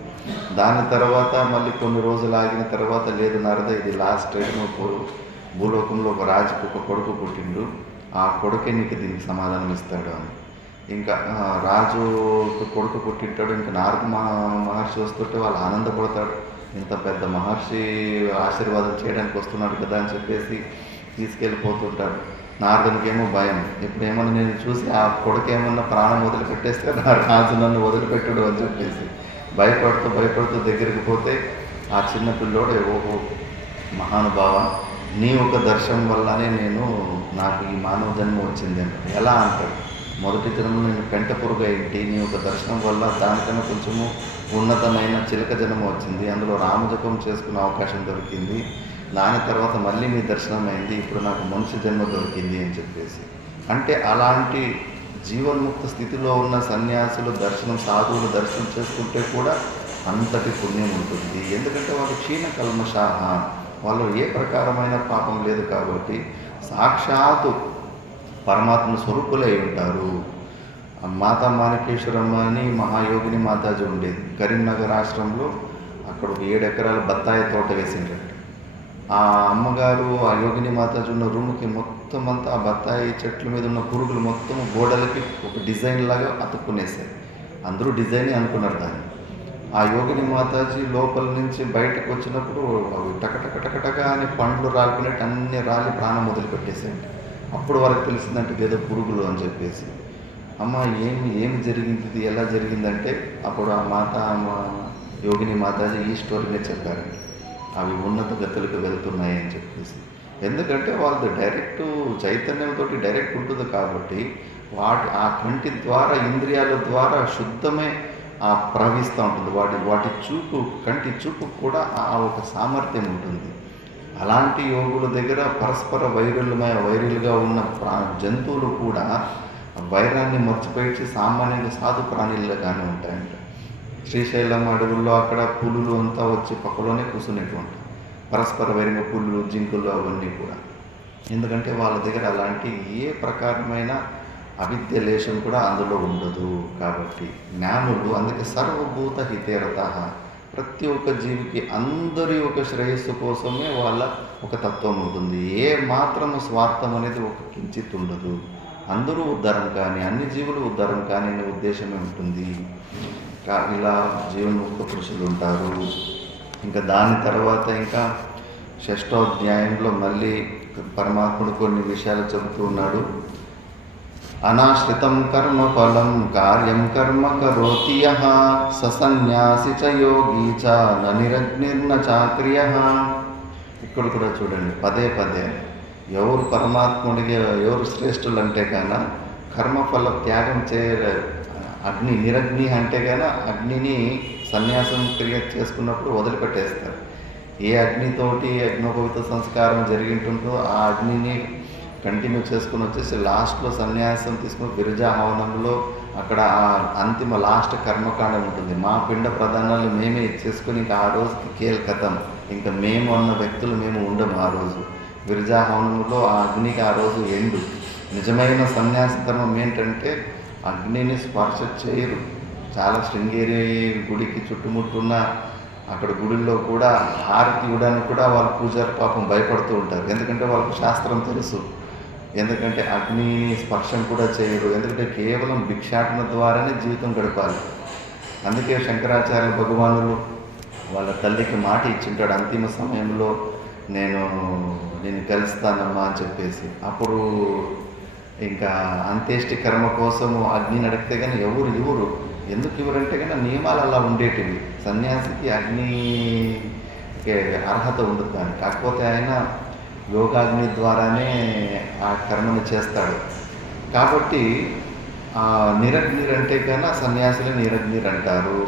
దాని తర్వాత మళ్ళీ కొన్ని రోజులు ఆగిన తర్వాత, లేదు నారద ఇది లాస్ట్ టైం, నువ్వు భూలోకంలో ఒక రాజుకు ఒక కొడుకు పుట్టిండు, ఆ కొడుకే నీకు దీనికి సమాధానం ఇస్తాడు అని. ఇంకా రాజు కొడుకు పుట్టింటాడు. ఇంకా నారద మహర్షి వస్తుంటే వాళ్ళు ఆనందపడతాడు, ఇంత పెద్ద మహర్షి ఆశీర్వాదం చేయడానికి వస్తున్నాడు కదా అని చెప్పేసి తీసుకెళ్ళిపోతుంటాడు. నారదునికేమో భయం, ఇప్పుడు ఏమన్నా నేను చూసి ఆ కొడుకు ఏమన్నా ప్రాణం వదిలిపెట్టేస్తే నా రాజు నన్ను వదిలిపెట్టడు అని చెప్పేసి భయపడుతూ దగ్గరికి పోతే ఆ చిన్న పిల్లోడు, ఓహో మహానుభావ, నీ ఒక దర్శనం వల్లనే నాకు ఈ మానవ జన్మ వచ్చింది అంటే. ఎలా అంటాడు, మొదటి జన్మలో నేను పెంట పురుగు ఏంటి, నీ ఒక దర్శనం వల్ల దానికన్నా కొంచెము ఉన్నతమైన చిలక జన్మ వచ్చింది, అందులో రామజపం చేసుకునే అవకాశం దొరికింది, దాని తర్వాత మళ్ళీ మీ దర్శనం అయింది, ఇప్పుడు నాకు మనిషి జన్మ దొరికింది అని చెప్పేసి. అంటే అలాంటి జీవన్ముక్త స్థితిలో ఉన్న సన్యాసులు దర్శనం, సాధువులు దర్శనం చేసుకుంటే కూడా అంతటి పుణ్యం ఉంటుంది. ఎందుకంటే వాళ్ళు క్షీణ కల్మషాహ, వాళ్ళు ఏ ప్రకారమైన పాపం లేదు కాబట్టి సాక్షాత్తు పరమాత్మ స్వరూపులై ఉంటారు. మాతా మాణికేశ్వరమ్మ అని మహాయోగిని మాతాజీ ఉండేది కరీంనగర్ ఆశ్రమంలో. అక్కడ 7 ఎకరాల బత్తాయి తోట వేసిండ్రట. ఆ అమ్మగారు ఆ యోగిని మాతాజీ ఉన్న రూమ్కి మొత్తం అంతా ఆ బత్తాయి చెట్ల మీద ఉన్న పురుగులు మొత్తం గోడలకి ఒక డిజైన్ లాగా అతుక్కునేసాయి. అందరూ డిజైన్ అనుకున్నారు దాన్ని. ఆ యోగిని మాతాజీ లోపల నుంచి బయటకు వచ్చినప్పుడు అవి టకటక అని పండ్లు రాలిపోయినట్టు అన్ని రాలి ప్రాణం వదిలిపెట్టేసాయండి. అప్పుడు వరకు తెలిసిందంటే ఏదో పురుగులు అని చెప్పేసి. అమ్మ ఏమి జరిగింది, ఎలా జరిగిందంటే అప్పుడు ఆ యోగిని మాతాజీ ఈ స్టోరీనే చెప్పారండి, అవి ఉన్నత గతులకు వెళ్తున్నాయి అని చెప్పేసి. ఎందుకంటే వాళ్ళది డైరెక్ట్ చైతన్యంతో డైరెక్ట్ ఉంటుంది కాబట్టి ఆ కంటి ద్వారా, ఇంద్రియాల ద్వారా శుద్ధమే ప్రవహిస్తూ ఉంటుంది. వాటి కంటి చూపు కూడా ఆ ఒక సామర్థ్యం ఉంటుంది. అలాంటి యోగుల దగ్గర పరస్పర వైరులుగా ఉన్న జంతువులు కూడా వైరాన్ని మర్చిపోయి సామాన్యంగా సాధు ప్రాణులుగానే ఉంటాయంట. శ్రీశైలం అడవుల్లో అక్కడ పులులు అంతా వచ్చి పక్కలోనే కూర్చునేటువంటి పరస్పర వైరంగా పులులు, జింకులు అవన్నీ కూడా. ఎందుకంటే వాళ్ళ దగ్గర అలాంటి ఏ ప్రకారమైన అవిద్య లేశం కూడా అందులో ఉండదు కాబట్టి. జ్ఞానులు అందుకే సర్వభూత హితేరత, ప్రతి ఒక్క జీవికి అందరి ఒక శ్రేయస్సు కోసమే వాళ్ళ ఒక తత్వం ఉంటుంది. ఏ మాత్రము స్వార్థం అనేది ఒక కించిత్ ఉండదు. అందరూ ఉద్ధరం కానీ, అన్ని జీవులు ఉద్ధరం కానీ అనే ఉద్దేశమే ఉంటుంది. ఇలా జీవన్ముక్త పురుషులు ఉంటారు. ఇంకా దాని తర్వాత ఇంకా 6వ అధ్యాయంలో మళ్ళీ పరమాత్ముడు కొన్ని విషయాలు చెబుతూ ఉన్నాడు. అనాశ్రితం కర్మ ఫలం కార్యం కర్మ కరోతి యః ససన్యాసి చ యోగి చ న నిరగ్నిర్న చాక్రియః. ఇక్కడ కూడా చూడండి, పదే ఎవరు పరమాత్ముడికి ఎవరు శ్రేష్ఠులు అంటే కన్నా కర్మఫల త్యాగం చేయలేరు. నిరగ్ని అంటే కన్నా అగ్నిని సన్యాసం క్రియ చేసుకున్నప్పుడు వదిలిపెట్టేస్తారు. ఏ అగ్నితోటి యజ్ఞోపవిత సంస్కారం జరిగింటుందో ఆ అగ్నిని కంటిన్యూ చేసుకుని వచ్చేసి లాస్ట్లో సన్యాసం తీసుకుని విరజా హవనంలో అక్కడ అంతిమ లాస్ట్ కర్మకాండం ఉంటుంది. మా పిండ ప్రధానాలు మేమే ఇచ్చేసుకుని ఇంకా ఆ రోజుకి కథం, ఇంకా మేము అన్న వ్యక్తులు మేము ఉండము. ఆ రోజు విరజా హవనంలో ఆ అగ్నికి ఆ రోజు ఎండు. నిజమైన సన్యాస ధర్మం ఏంటంటే అగ్నిని స్పర్శ చేయరు. చాలా శృంగేరి గుడికి చుట్టుముట్టున్న అక్కడ గుడిల్లో కూడా హారతి ఇవ్వడానికి కూడా వాళ్ళు పూజారి పాపం భయపడుతూ ఉంటారు. ఎందుకంటే వాళ్ళకు శాస్త్రం తెలుసు. ఎందుకంటే అగ్ని స్పర్శం కూడా చేయరు. ఎందుకంటే కేవలం భిక్షాటన ద్వారానే జీవితం గడపాలి. అందుకే శంకరాచార్య భగవానులు వాళ్ళ తల్లికి మాట ఇచ్చింటాడు, అంతిమ సమయంలో నేను కలుస్తానమ్మా అని చెప్పేసి. అప్పుడు ఇంకా అంత్యేష్టి కర్మ కోసము అగ్ని నడిపితే కానీ ఎవరు ఎందుకు ఇవ్వరంటే కానీ నియమాలు అలా ఉండేటివి. సన్యాసికి అగ్నికి అర్హత ఉండదు. కానీ కాకపోతే ఆయన యోగాగ్ని ద్వారానే ఆ కర్మని చేస్తాడు. కాబట్టి నిరగ్నిర్ అంటే కన్నా సన్యాసులే నిరగ్నిర్ అంటారు.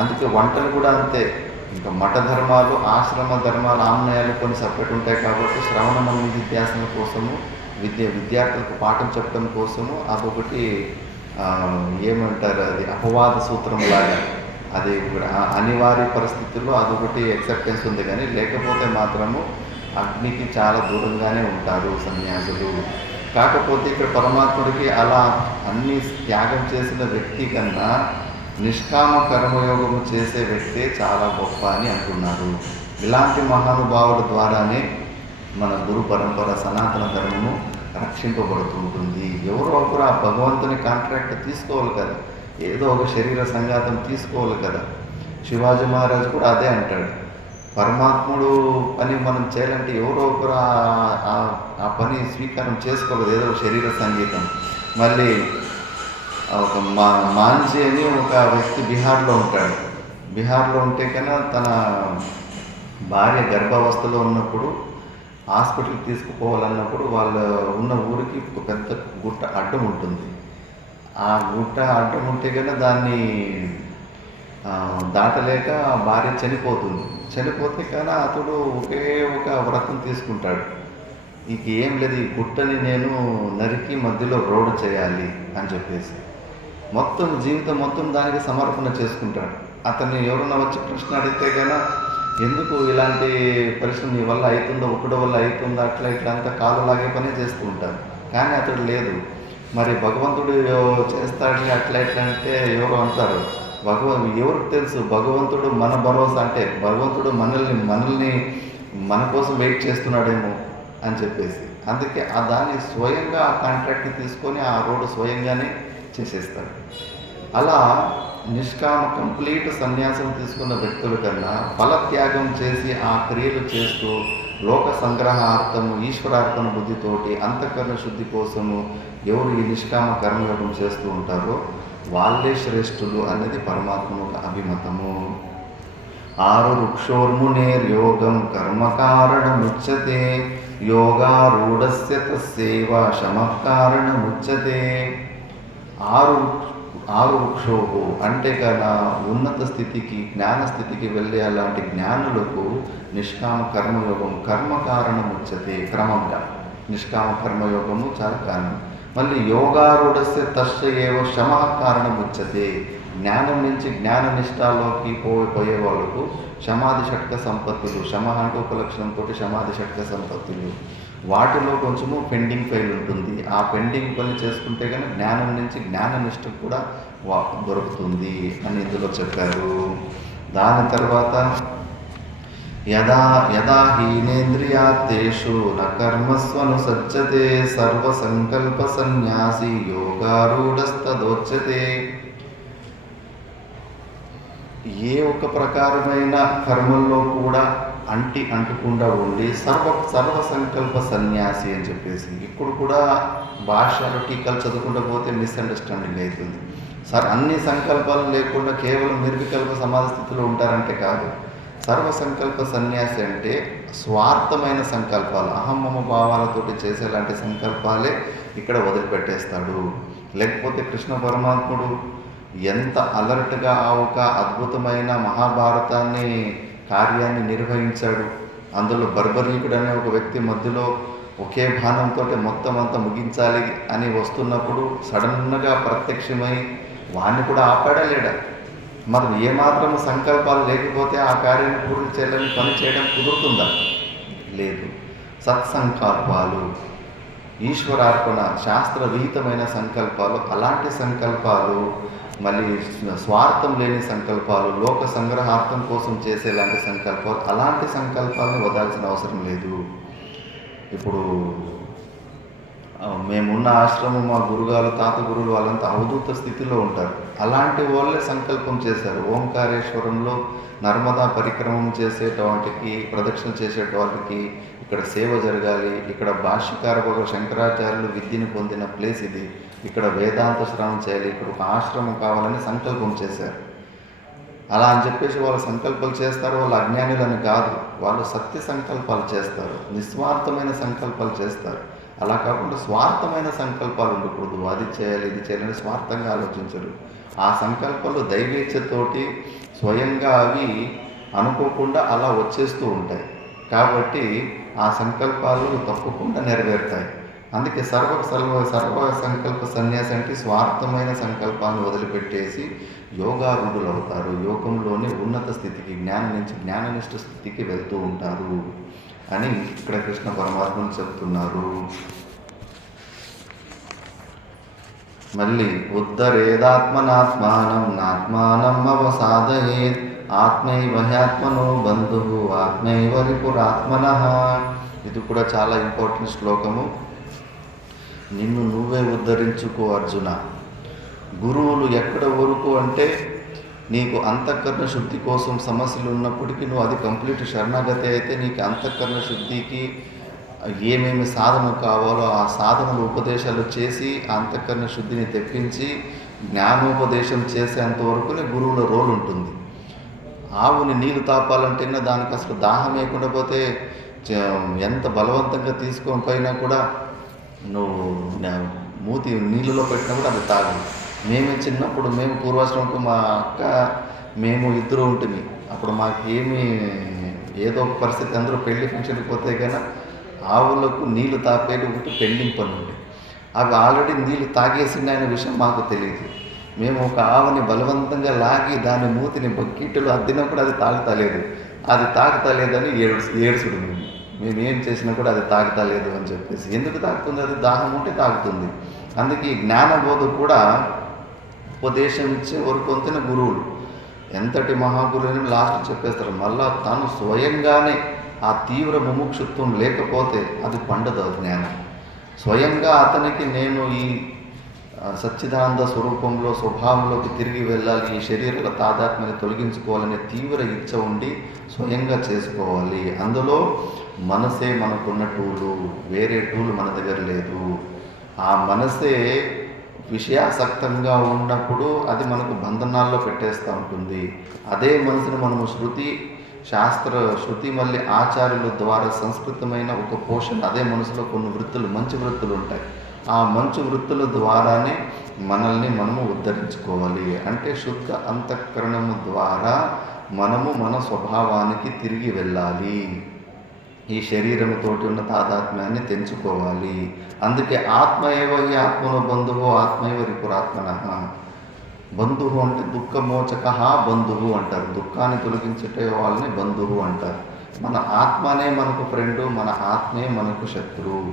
అందుకే వంటలు కూడా అంతే. ఇంకా మఠ ధర్మాలు, ఆశ్రమ ధర్మాలు, ఆమ్నాయాలు కొన్ని సపరేట్ ఉంటాయి కాబట్టి శ్రవణ మనన నిధిధ్యాసనం కోసము విద్యార్థులకు పాఠం చెప్పడం కోసము అదొకటి ఏమంటారు, అది అపవాద సూత్రం లాగా. అది కూడా అనివార్య పరిస్థితుల్లో అదొకటి ఎక్సెప్టెన్స్ ఉంది, కానీ లేకపోతే మాత్రము అగ్నికి చాలా దూరంగానే ఉంటారు సన్యాసులు. కాకపోతే ఇక్కడ పరమాత్ముడికి అలా అన్ని త్యాగం చేసిన వ్యక్తి కన్నా నిష్కామ కర్మయోగము చేసే వ్యక్తే చాలా గొప్ప అని అంటున్నారు. ఇలాంటి మహానుభావుల ద్వారానే మన గురు పరంపర సనాతన ధర్మము రక్షింపబడుతుంటుంది. ఎవరో ఒకరు ఆ భగవంతుని కాంట్రాక్ట్ తీసుకోవాలి కదా, ఏదో ఒక శరీర సంఘాతం తీసుకోవాలి కదా. శివాజీ మహారాజు కూడా అదే అంటాడు, పరమాత్ముడు పని మనం చేయాలంటే ఎవరో ఒకరు ఆ పని స్వీకారం చేసుకోలేదు, ఏదో శరీర సంగీతం. మళ్ళీ ఒక మాంజీ అని ఒక వ్యక్తి బీహార్లో ఉంటాడు. బీహార్లో ఉంటే కన్నా తన భార్య గర్భావస్థలో ఉన్నప్పుడు హాస్పిటల్కి తీసుకుపోవాలన్నప్పుడు వాళ్ళ ఉన్న ఊరికి ఒక పెద్ద గుట్ట అడ్డం ఉంటుంది. ఆ గుట్ట అడ్డం ఉంటే కన్నా దాన్ని దాటలేక భార్య చనిపోతుంది. చనిపోతే కానీ అతడు ఒకే ఒక వ్రతం తీసుకుంటాడు, ఇక ఏం లేదు, ఈ గుట్టని నేను నరికి మధ్యలో రోడ్డు చేయాలి అని చెప్పేసి మొత్తం జీవితం మొత్తం దానికి సమర్పణ చేసుకుంటాడు. అతన్ని ఎవరన్నా వచ్చి ప్రశ్న అడిగితే కన్నా ఎందుకు ఇలాంటి పరిశ్రమ నీ వల్ల అవుతుందో, ఒకటి వల్ల అవుతుందో, అట్లా ఇట్లా అంతా కాలు లాగే పనే చేస్తూ ఉంటారు. కానీ అతడు లేదు, మరి భగవంతుడు చేస్తాడని అట్లా ఇట్లా అంటే ఎవరు అంటారు, ఎవరికి తెలుసు భగవంతుడు మన భరోసా, అంటే భగవంతుడు మనల్ని మన కోసం వెయిట్ చేస్తున్నాడేమో అని చెప్పేసి. అందుకే దాన్ని స్వయంగా ఆ కాంట్రాక్ట్ని తీసుకొని ఆ రోడ్డు స్వయంగానే చేసేస్తాడు. అలా నిష్కామ కంప్లీట్ సన్యాసం తీసుకున్న వ్యక్తుల కన్నా ఫలత్యాగం చేసి ఆ క్రియలు చేస్తూ లోక సంగ్రహార్థము ఈశ్వరార్పణ బుద్ధితోటి అంతఃకరణ శుద్ధి కోసము ఎవరు ఈ నిష్కామ కర్మయోగం చేస్తూ ఉంటారో వాళ్ళే శ్రేష్ఠులు అనేది పరమాత్మ ఒక అభిమతము. ఆరు వృక్షోర్మునేర్యోగం కర్మకారణముచ్యతే యోగారూఢస్య తస్సేవ శమకారణముచ్యతే. ఆరు వృక్షోహు అంటే కదా ఉన్నత స్థితికి జ్ఞాన స్థితికి వెళ్ళే అలాంటి జ్ఞానులకు నిష్కామ కర్మయోగం కర్మకారణముచ్యతే. క్రమంగా నిష్కామ కర్మయోగము చాలా కారణం. మళ్ళీ యోగారూఢస్య తస్య ఏవ శమ కారణముచ్యతే. జ్ఞానం నుంచి జ్ఞాన నిష్టాలోకి పోయే వాళ్ళకు శమాధి షట్క సంపత్తులు, శమ అంటే ఉపలక్షణంతో శమాధి షట్క సంపత్తులు, వాటిలో కొంచెము పెండింగ్ ఫైల్ ఉంటుంది. ఆ పెండింగ్ పని చేసుకుంటే కానీ జ్ఞానం నుంచి జ్ఞాన నిష్ట కూడా దొరుకుతుంది అని ఇందులో చెప్పారు. దాని తర్వాత యదా హీనేంద్రియాత్తేషు న కర్మస్వనుసజ్జతే సర్వసంకల్ప సన్యాసి యోగారూఢస్తదోచ్యతే. ఏ ఒక్క ప్రకారమైన కర్మల్లో కూడా అంటుకుండా ఉండి సర్వ సంకల్ప సన్యాసి అని చెప్పేసి. ఇప్పుడు కూడా భాషలో టీకాలు చదువుకుంటూ పోతే మిస్అండర్స్టాండింగ్ అవుతుంది. అన్ని సంకల్పాలు లేకుండా కేవలం నిర్వికల్ప సమాధి స్థితిలో ఉంటారంటే కాదు. సర్వ సంకల్ప సన్యాసి అంటే స్వార్థమైన సంకల్పాలు, అహమ్మమ భావాలతోటి చేసేలాంటి సంకల్పాలే ఇక్కడ వదిలిపెట్టేస్తాడు. లేకపోతే కృష్ణ పరమాత్ముడు ఎంత అలర్ట్గా ఒక అద్భుతమైన మహాభారతాన్ని కార్యాన్ని నిర్వహించాడు. అందులో బర్బరీకుడు అనే ఒక వ్యక్తి మధ్యలో ఒకే బాణంతో మొత్తం అంతా ముగించాలి అని వస్తున్నప్పుడు సడన్గా ప్రత్యక్షమై వాడిని కూడా ఆపాడా లేడా? మరి ఏమాత్రం సంకల్పాలు లేకపోతే ఆ కార్యాన్ని పూర్తి చేయాలని పని చేయడం కుదురుతుందా? లేదు. సత్సంకల్పాలు, ఈశ్వరార్పణ, శాస్త్రవిహితమైన సంకల్పాలు, అలాంటి సంకల్పాలు, మళ్ళీ స్వార్థం లేని సంకల్పాలు, లోక సంగ్రహార్థం కోసం చేసేలాంటి సంకల్పాలు, అలాంటి సంకల్పాలను వదాల్సిన అవసరం లేదు. ఇప్పుడు మేమున్న ఆశ్రమం, మా గురుగారు, తాత గురువులు వాళ్ళంతా అవధూత స్థితిలో ఉంటారు. అలాంటి వాళ్ళే సంకల్పం చేశారు. ఓంకారేశ్వరంలో నర్మదా పరిక్రమం చేసేటవాటికి, ప్రదక్షిణ చేసేటవాటికి ఇక్కడ సేవ జరగాలి, ఇక్కడ భాష్యకార శంకరాచార్యులు విద్యను పొందిన ప్లేస్ ఇది, ఇక్కడ వేదాంత శ్రవణం చేయాలి, ఇక్కడ ఒక ఆశ్రమం కావాలని సంకల్పం చేశారు. అలా అని చెప్పేసి వాళ్ళు సంకల్పాలు చేస్తారు. వాళ్ళు అజ్ఞానులని కాదు, వాళ్ళు సత్య సంకల్పాలు చేస్తారు, నిస్వార్థమైన సంకల్పాలు చేస్తారు. అలా కాకుండా స్వార్థమైన సంకల్పాలు ఉండకూడదు. అది చేయాలి, ఇది చేయాలని స్వార్థంగా ఆలోచించరు. ఆ సంకల్పాలు దైవేచ్ఛతోటి స్వయంగా అవి అనుకోకుండా అలా వచ్చేస్తూ ఉంటాయి. కాబట్టి ఆ సంకల్పాలు తప్పకుండా నెరవేరుతాయి. అందుకే సర్వ సంకల్ప సన్యాసి అంటే స్వార్థమైన సంకల్పాలను వదిలిపెట్టేసి యోగారూఢులు అవుతారు. యోగంలోనే ఉన్నత స్థితికి, జ్ఞానం నుంచి జ్ఞాననిష్ట స్థితికి వెళ్తూ ఉంటారు అని ఇక్కడ కృష్ణ పరమాత్మను చెప్తున్నారు. మళ్ళీ ఉద్ధరేదాత్మనాత్మానం నాత్మానం అవసాదయేత్ ఆత్మైవ హ్యాత్మనో బంధువు ఆత్మైవ రిపురాత్మనః. ఇది కూడా చాలా ఇంపార్టెంట్ శ్లోకము. నిన్ను నువ్వే ఉద్ధరించుకో అర్జున. గురువులు ఎక్కడ వరకు అంటే నీకు అంతఃకరణ శుద్ధి కోసం సమస్యలు ఉన్నప్పటికీ నువ్వు అది కంప్లీట్ శరణాగతి అయితే నీకు అంతఃకరణ శుద్ధికి ఏమేమి సాధన కావాలో ఆ సాధనలు ఉపదేశాలు చేసి అంతఃకరణ శుద్ధిని తెప్పించి జ్ఞానోపదేశం చేసేంత వరకునే గురువుల రోల్ ఉంటుంది. ఆవుని నీళ్లు తాపాలంటేనే దానికి అసలు దాహం లేకుండా పోతే ఎంత బలవంతంగా తీసుకొని పోయినా కూడా నువ్వు మూతి నీళ్ళలో పెట్టినా కూడా అది తాగు. చిన్నప్పుడు మేము పూర్వాశ్రమంకు మా అక్క మేము ఇద్దరు ఉంటుంది. అప్పుడు మాకేమి ఏదో ఒక పరిస్థితి అందరూ పెళ్లి ఫంక్షన్కి పోతే కానీ ఆవులకు నీళ్లు తాపేది ఒకటి పెండింగ్ పని ఉండే. అవి ఆల్రెడీ నీళ్లు తాగేసింది అనే విషయం మాకు తెలియదు. మేము ఒక ఆవుని బలవంతంగా లాగి దాని మూతిని బకెట్లో అద్దినప్పుడు అది తాగుతలేదని ఏడుసుడు. మేము ఏం చేసినా కూడా అది తాగుతలేదు అని చెప్పేసి. ఎందుకు తాగుతుంది? అది దాహం ఉంటే తాగుతుంది. అందుకే ఈ జ్ఞానబోధ కూడా ఉపదేశం ఇచ్చే వరకు అంతనే గురువులు ఎంతటి మహాగురువుని లాస్ట్ చెప్పేస్తారు. మళ్ళా తాను స్వయంగానే ఆ తీవ్ర ముముక్షుత్వం లేకపోతే అది పండదు జ్ఞానం. స్వయంగా అతనికి నేను ఈ సచ్చిదానంద స్వరూపంలో స్వభావంలోకి తిరిగి వెళ్ళాలి, ఈ శరీరాల తాదాత్మ్యాన్ని తొలగించుకోవాలనే తీవ్ర ఇచ్చ ఉండి స్వయంగా చేసుకోవాలి. అందులో మనసే మనకున్న టూలు, వేరే టూలు మన దగ్గర లేదు. ఆ మనసే విషయాసక్తంగా ఉన్నప్పుడు అది మనకు బంధనాల్లో పెట్టేస్తూ ఉంటుంది. అదే మనసును మనము శృతి మళ్ళీ ఆచార్యుల ద్వారా సంస్కృతమైన ఒక పోషణ, అదే మనసులో కొన్ని వృత్తులు, మంచి వృత్తులు ఉంటాయి. ఆ మంచి వృత్తుల ద్వారానే మనల్ని మనము ఉద్ధరించుకోవాలి. అంటే శుద్ధ అంతఃకరణము ద్వారా మనము మన స్వభావానికి తిరిగి వెళ్ళాలి. ఈ శరీరముతోటి ఉన్న తాదాత్మ్యాన్ని తెంచుకోవాలి. అందుకే ఆత్మయేవ హి ఆత్మనో బంధువు ఆత్మైవ రిపురాత్మనః. బంధువు అంటే దుఃఖమోచక బంధువు అంటారు. దుఃఖాన్ని తొలగించే వాళ్ళని బంధువు అంటారు. మన ఆత్మనే మనకు ఫ్రెండు, మన ఆత్మే మనకు శత్రువు.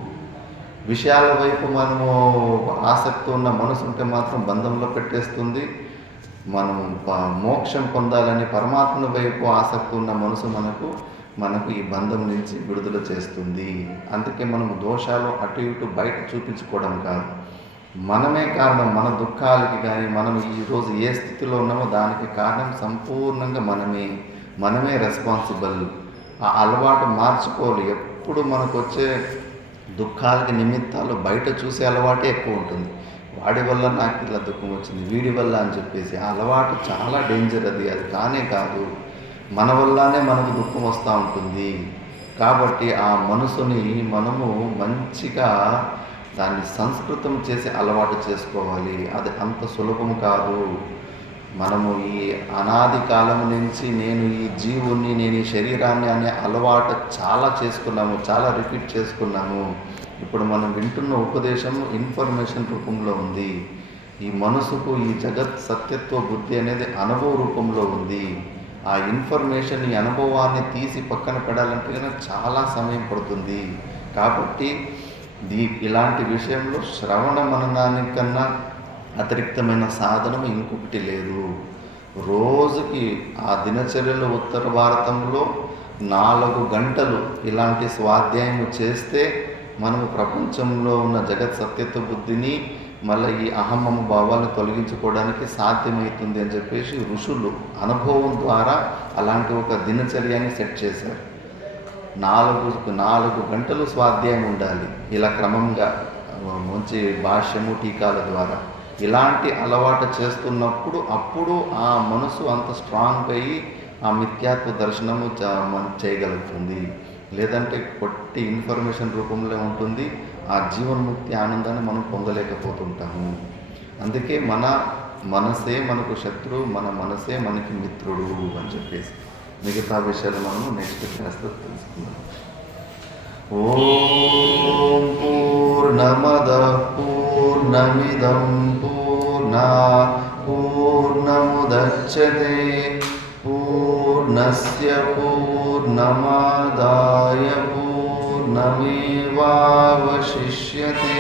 విషయాల వైపు మనము ఆసక్తి ఉన్న మనసు ఉంటే మాత్రం బంధంలో పెట్టేస్తుంది. మనము మోక్షం పొందాలని పరమాత్మ వైపు ఆసక్తి ఉన్న మనసు మనకు ఈ బంధం నుంచి విడుదల చేస్తుంది. అందుకే మనము దోషాలు అటు ఇటు బయట చూపించుకోవడం కాదు, మనమే కారణం. మన దుఃఖాలకి కానీ మనం ఈరోజు ఏ స్థితిలో ఉన్నామో దానికి కారణం సంపూర్ణంగా మనమే రెస్పాన్సిబుల్. ఆ అలవాటు మార్చుకోవాలి. ఎప్పుడు మనకు వచ్చే దుఃఖాలకి నిమిత్తాలు బయట చూసే అలవాటే ఎక్కువ ఉంటుంది. వాడి వల్ల నాకు ఇలా దుఃఖం వచ్చింది, వీడి వల్ల అని చెప్పేసి ఆ అలవాటు చాలా డేంజర్. అది కానే కాదు, మన వల్లనే మనకు దుఃఖం వస్తూ ఉంటుంది. కాబట్టి ఆ మనసుని మనము మంచిగా దాన్ని సంస్కృతం చేసి అలవాటు చేసుకోవాలి. అది అంత సులభం కాదు. మనము ఈ అనాది కాలం నుంచి నేను ఈ జీవుని, నేను ఈ శరీరాన్ని అనే అలవాటు చాలా చేసుకున్నాము, చాలా రిపీట్ చేసుకున్నాము. ఇప్పుడు మనం వింటున్న ఉపదేశం ఇన్ఫర్మేషన్ రూపంలో ఉంది. ఈ మనసుకు ఈ జగత్ సత్యత్వ బుద్ధి అనేది అనుభవ రూపంలో ఉంది. ఆ ఇన్ఫర్మేషన్, ఈ అనుభవాన్ని తీసి పక్కన పెడాలంటే కనుక చాలా సమయం పడుతుంది. కాబట్టి ఇలాంటి విషయంలో శ్రవణ మననానికన్నా అతిరిక్తమైన సాధనం ఇంకొకటి లేదు. రోజుకి ఆ దినచర్యలో ఉత్తర భారతంలో 4 గంటలు ఇలాంటి స్వాధ్యాయం చేస్తే మనము ప్రపంచంలో ఉన్న జగత్ సత్యత్వ బుద్ధిని మళ్ళీ ఈ అహమ్మమ భావాలను తొలగించుకోవడానికి సాధ్యమవుతుంది అని చెప్పేసి ఋషులు అనుభవం ద్వారా అలాంటి ఒక దినచర్యాన్ని సెట్ చేశారు. 4 గంటలు స్వాధ్యాయం ఉండాలి. ఇలా క్రమంగా మంచి భాష్యము టీకాల ద్వారా ఇలాంటి అలవాటు చేస్తున్నప్పుడు అప్పుడు ఆ మనసు అంత స్ట్రాంగ్ అయ్యి ఆ మిథ్యాత్వ దర్శనము మనం చేయగలుగుతుంది. లేదంటే కొట్టి ఇన్ఫర్మేషన్ రూపంలో ఉంటుంది. ఆ జీవన్ముక్తి ఆనందాన్ని మనం పొందలేకపోతుంటాము. అందుకే మన మనసే మనకు శత్రువు, మన మనసే మనకి మిత్రుడు అని చెప్పేసి మిగతా విషయాలు మనము నెక్స్ట్ క్లాస్లో తెలుసుకుందాం. ఓం పూర్ణమదః పూర్ణమిదం పూర్ణాత్ పూర్ణముదచ్యతే పూర్ణస్య పూర్ణమాదాయ పూర్ణమేవావశిష్యతే.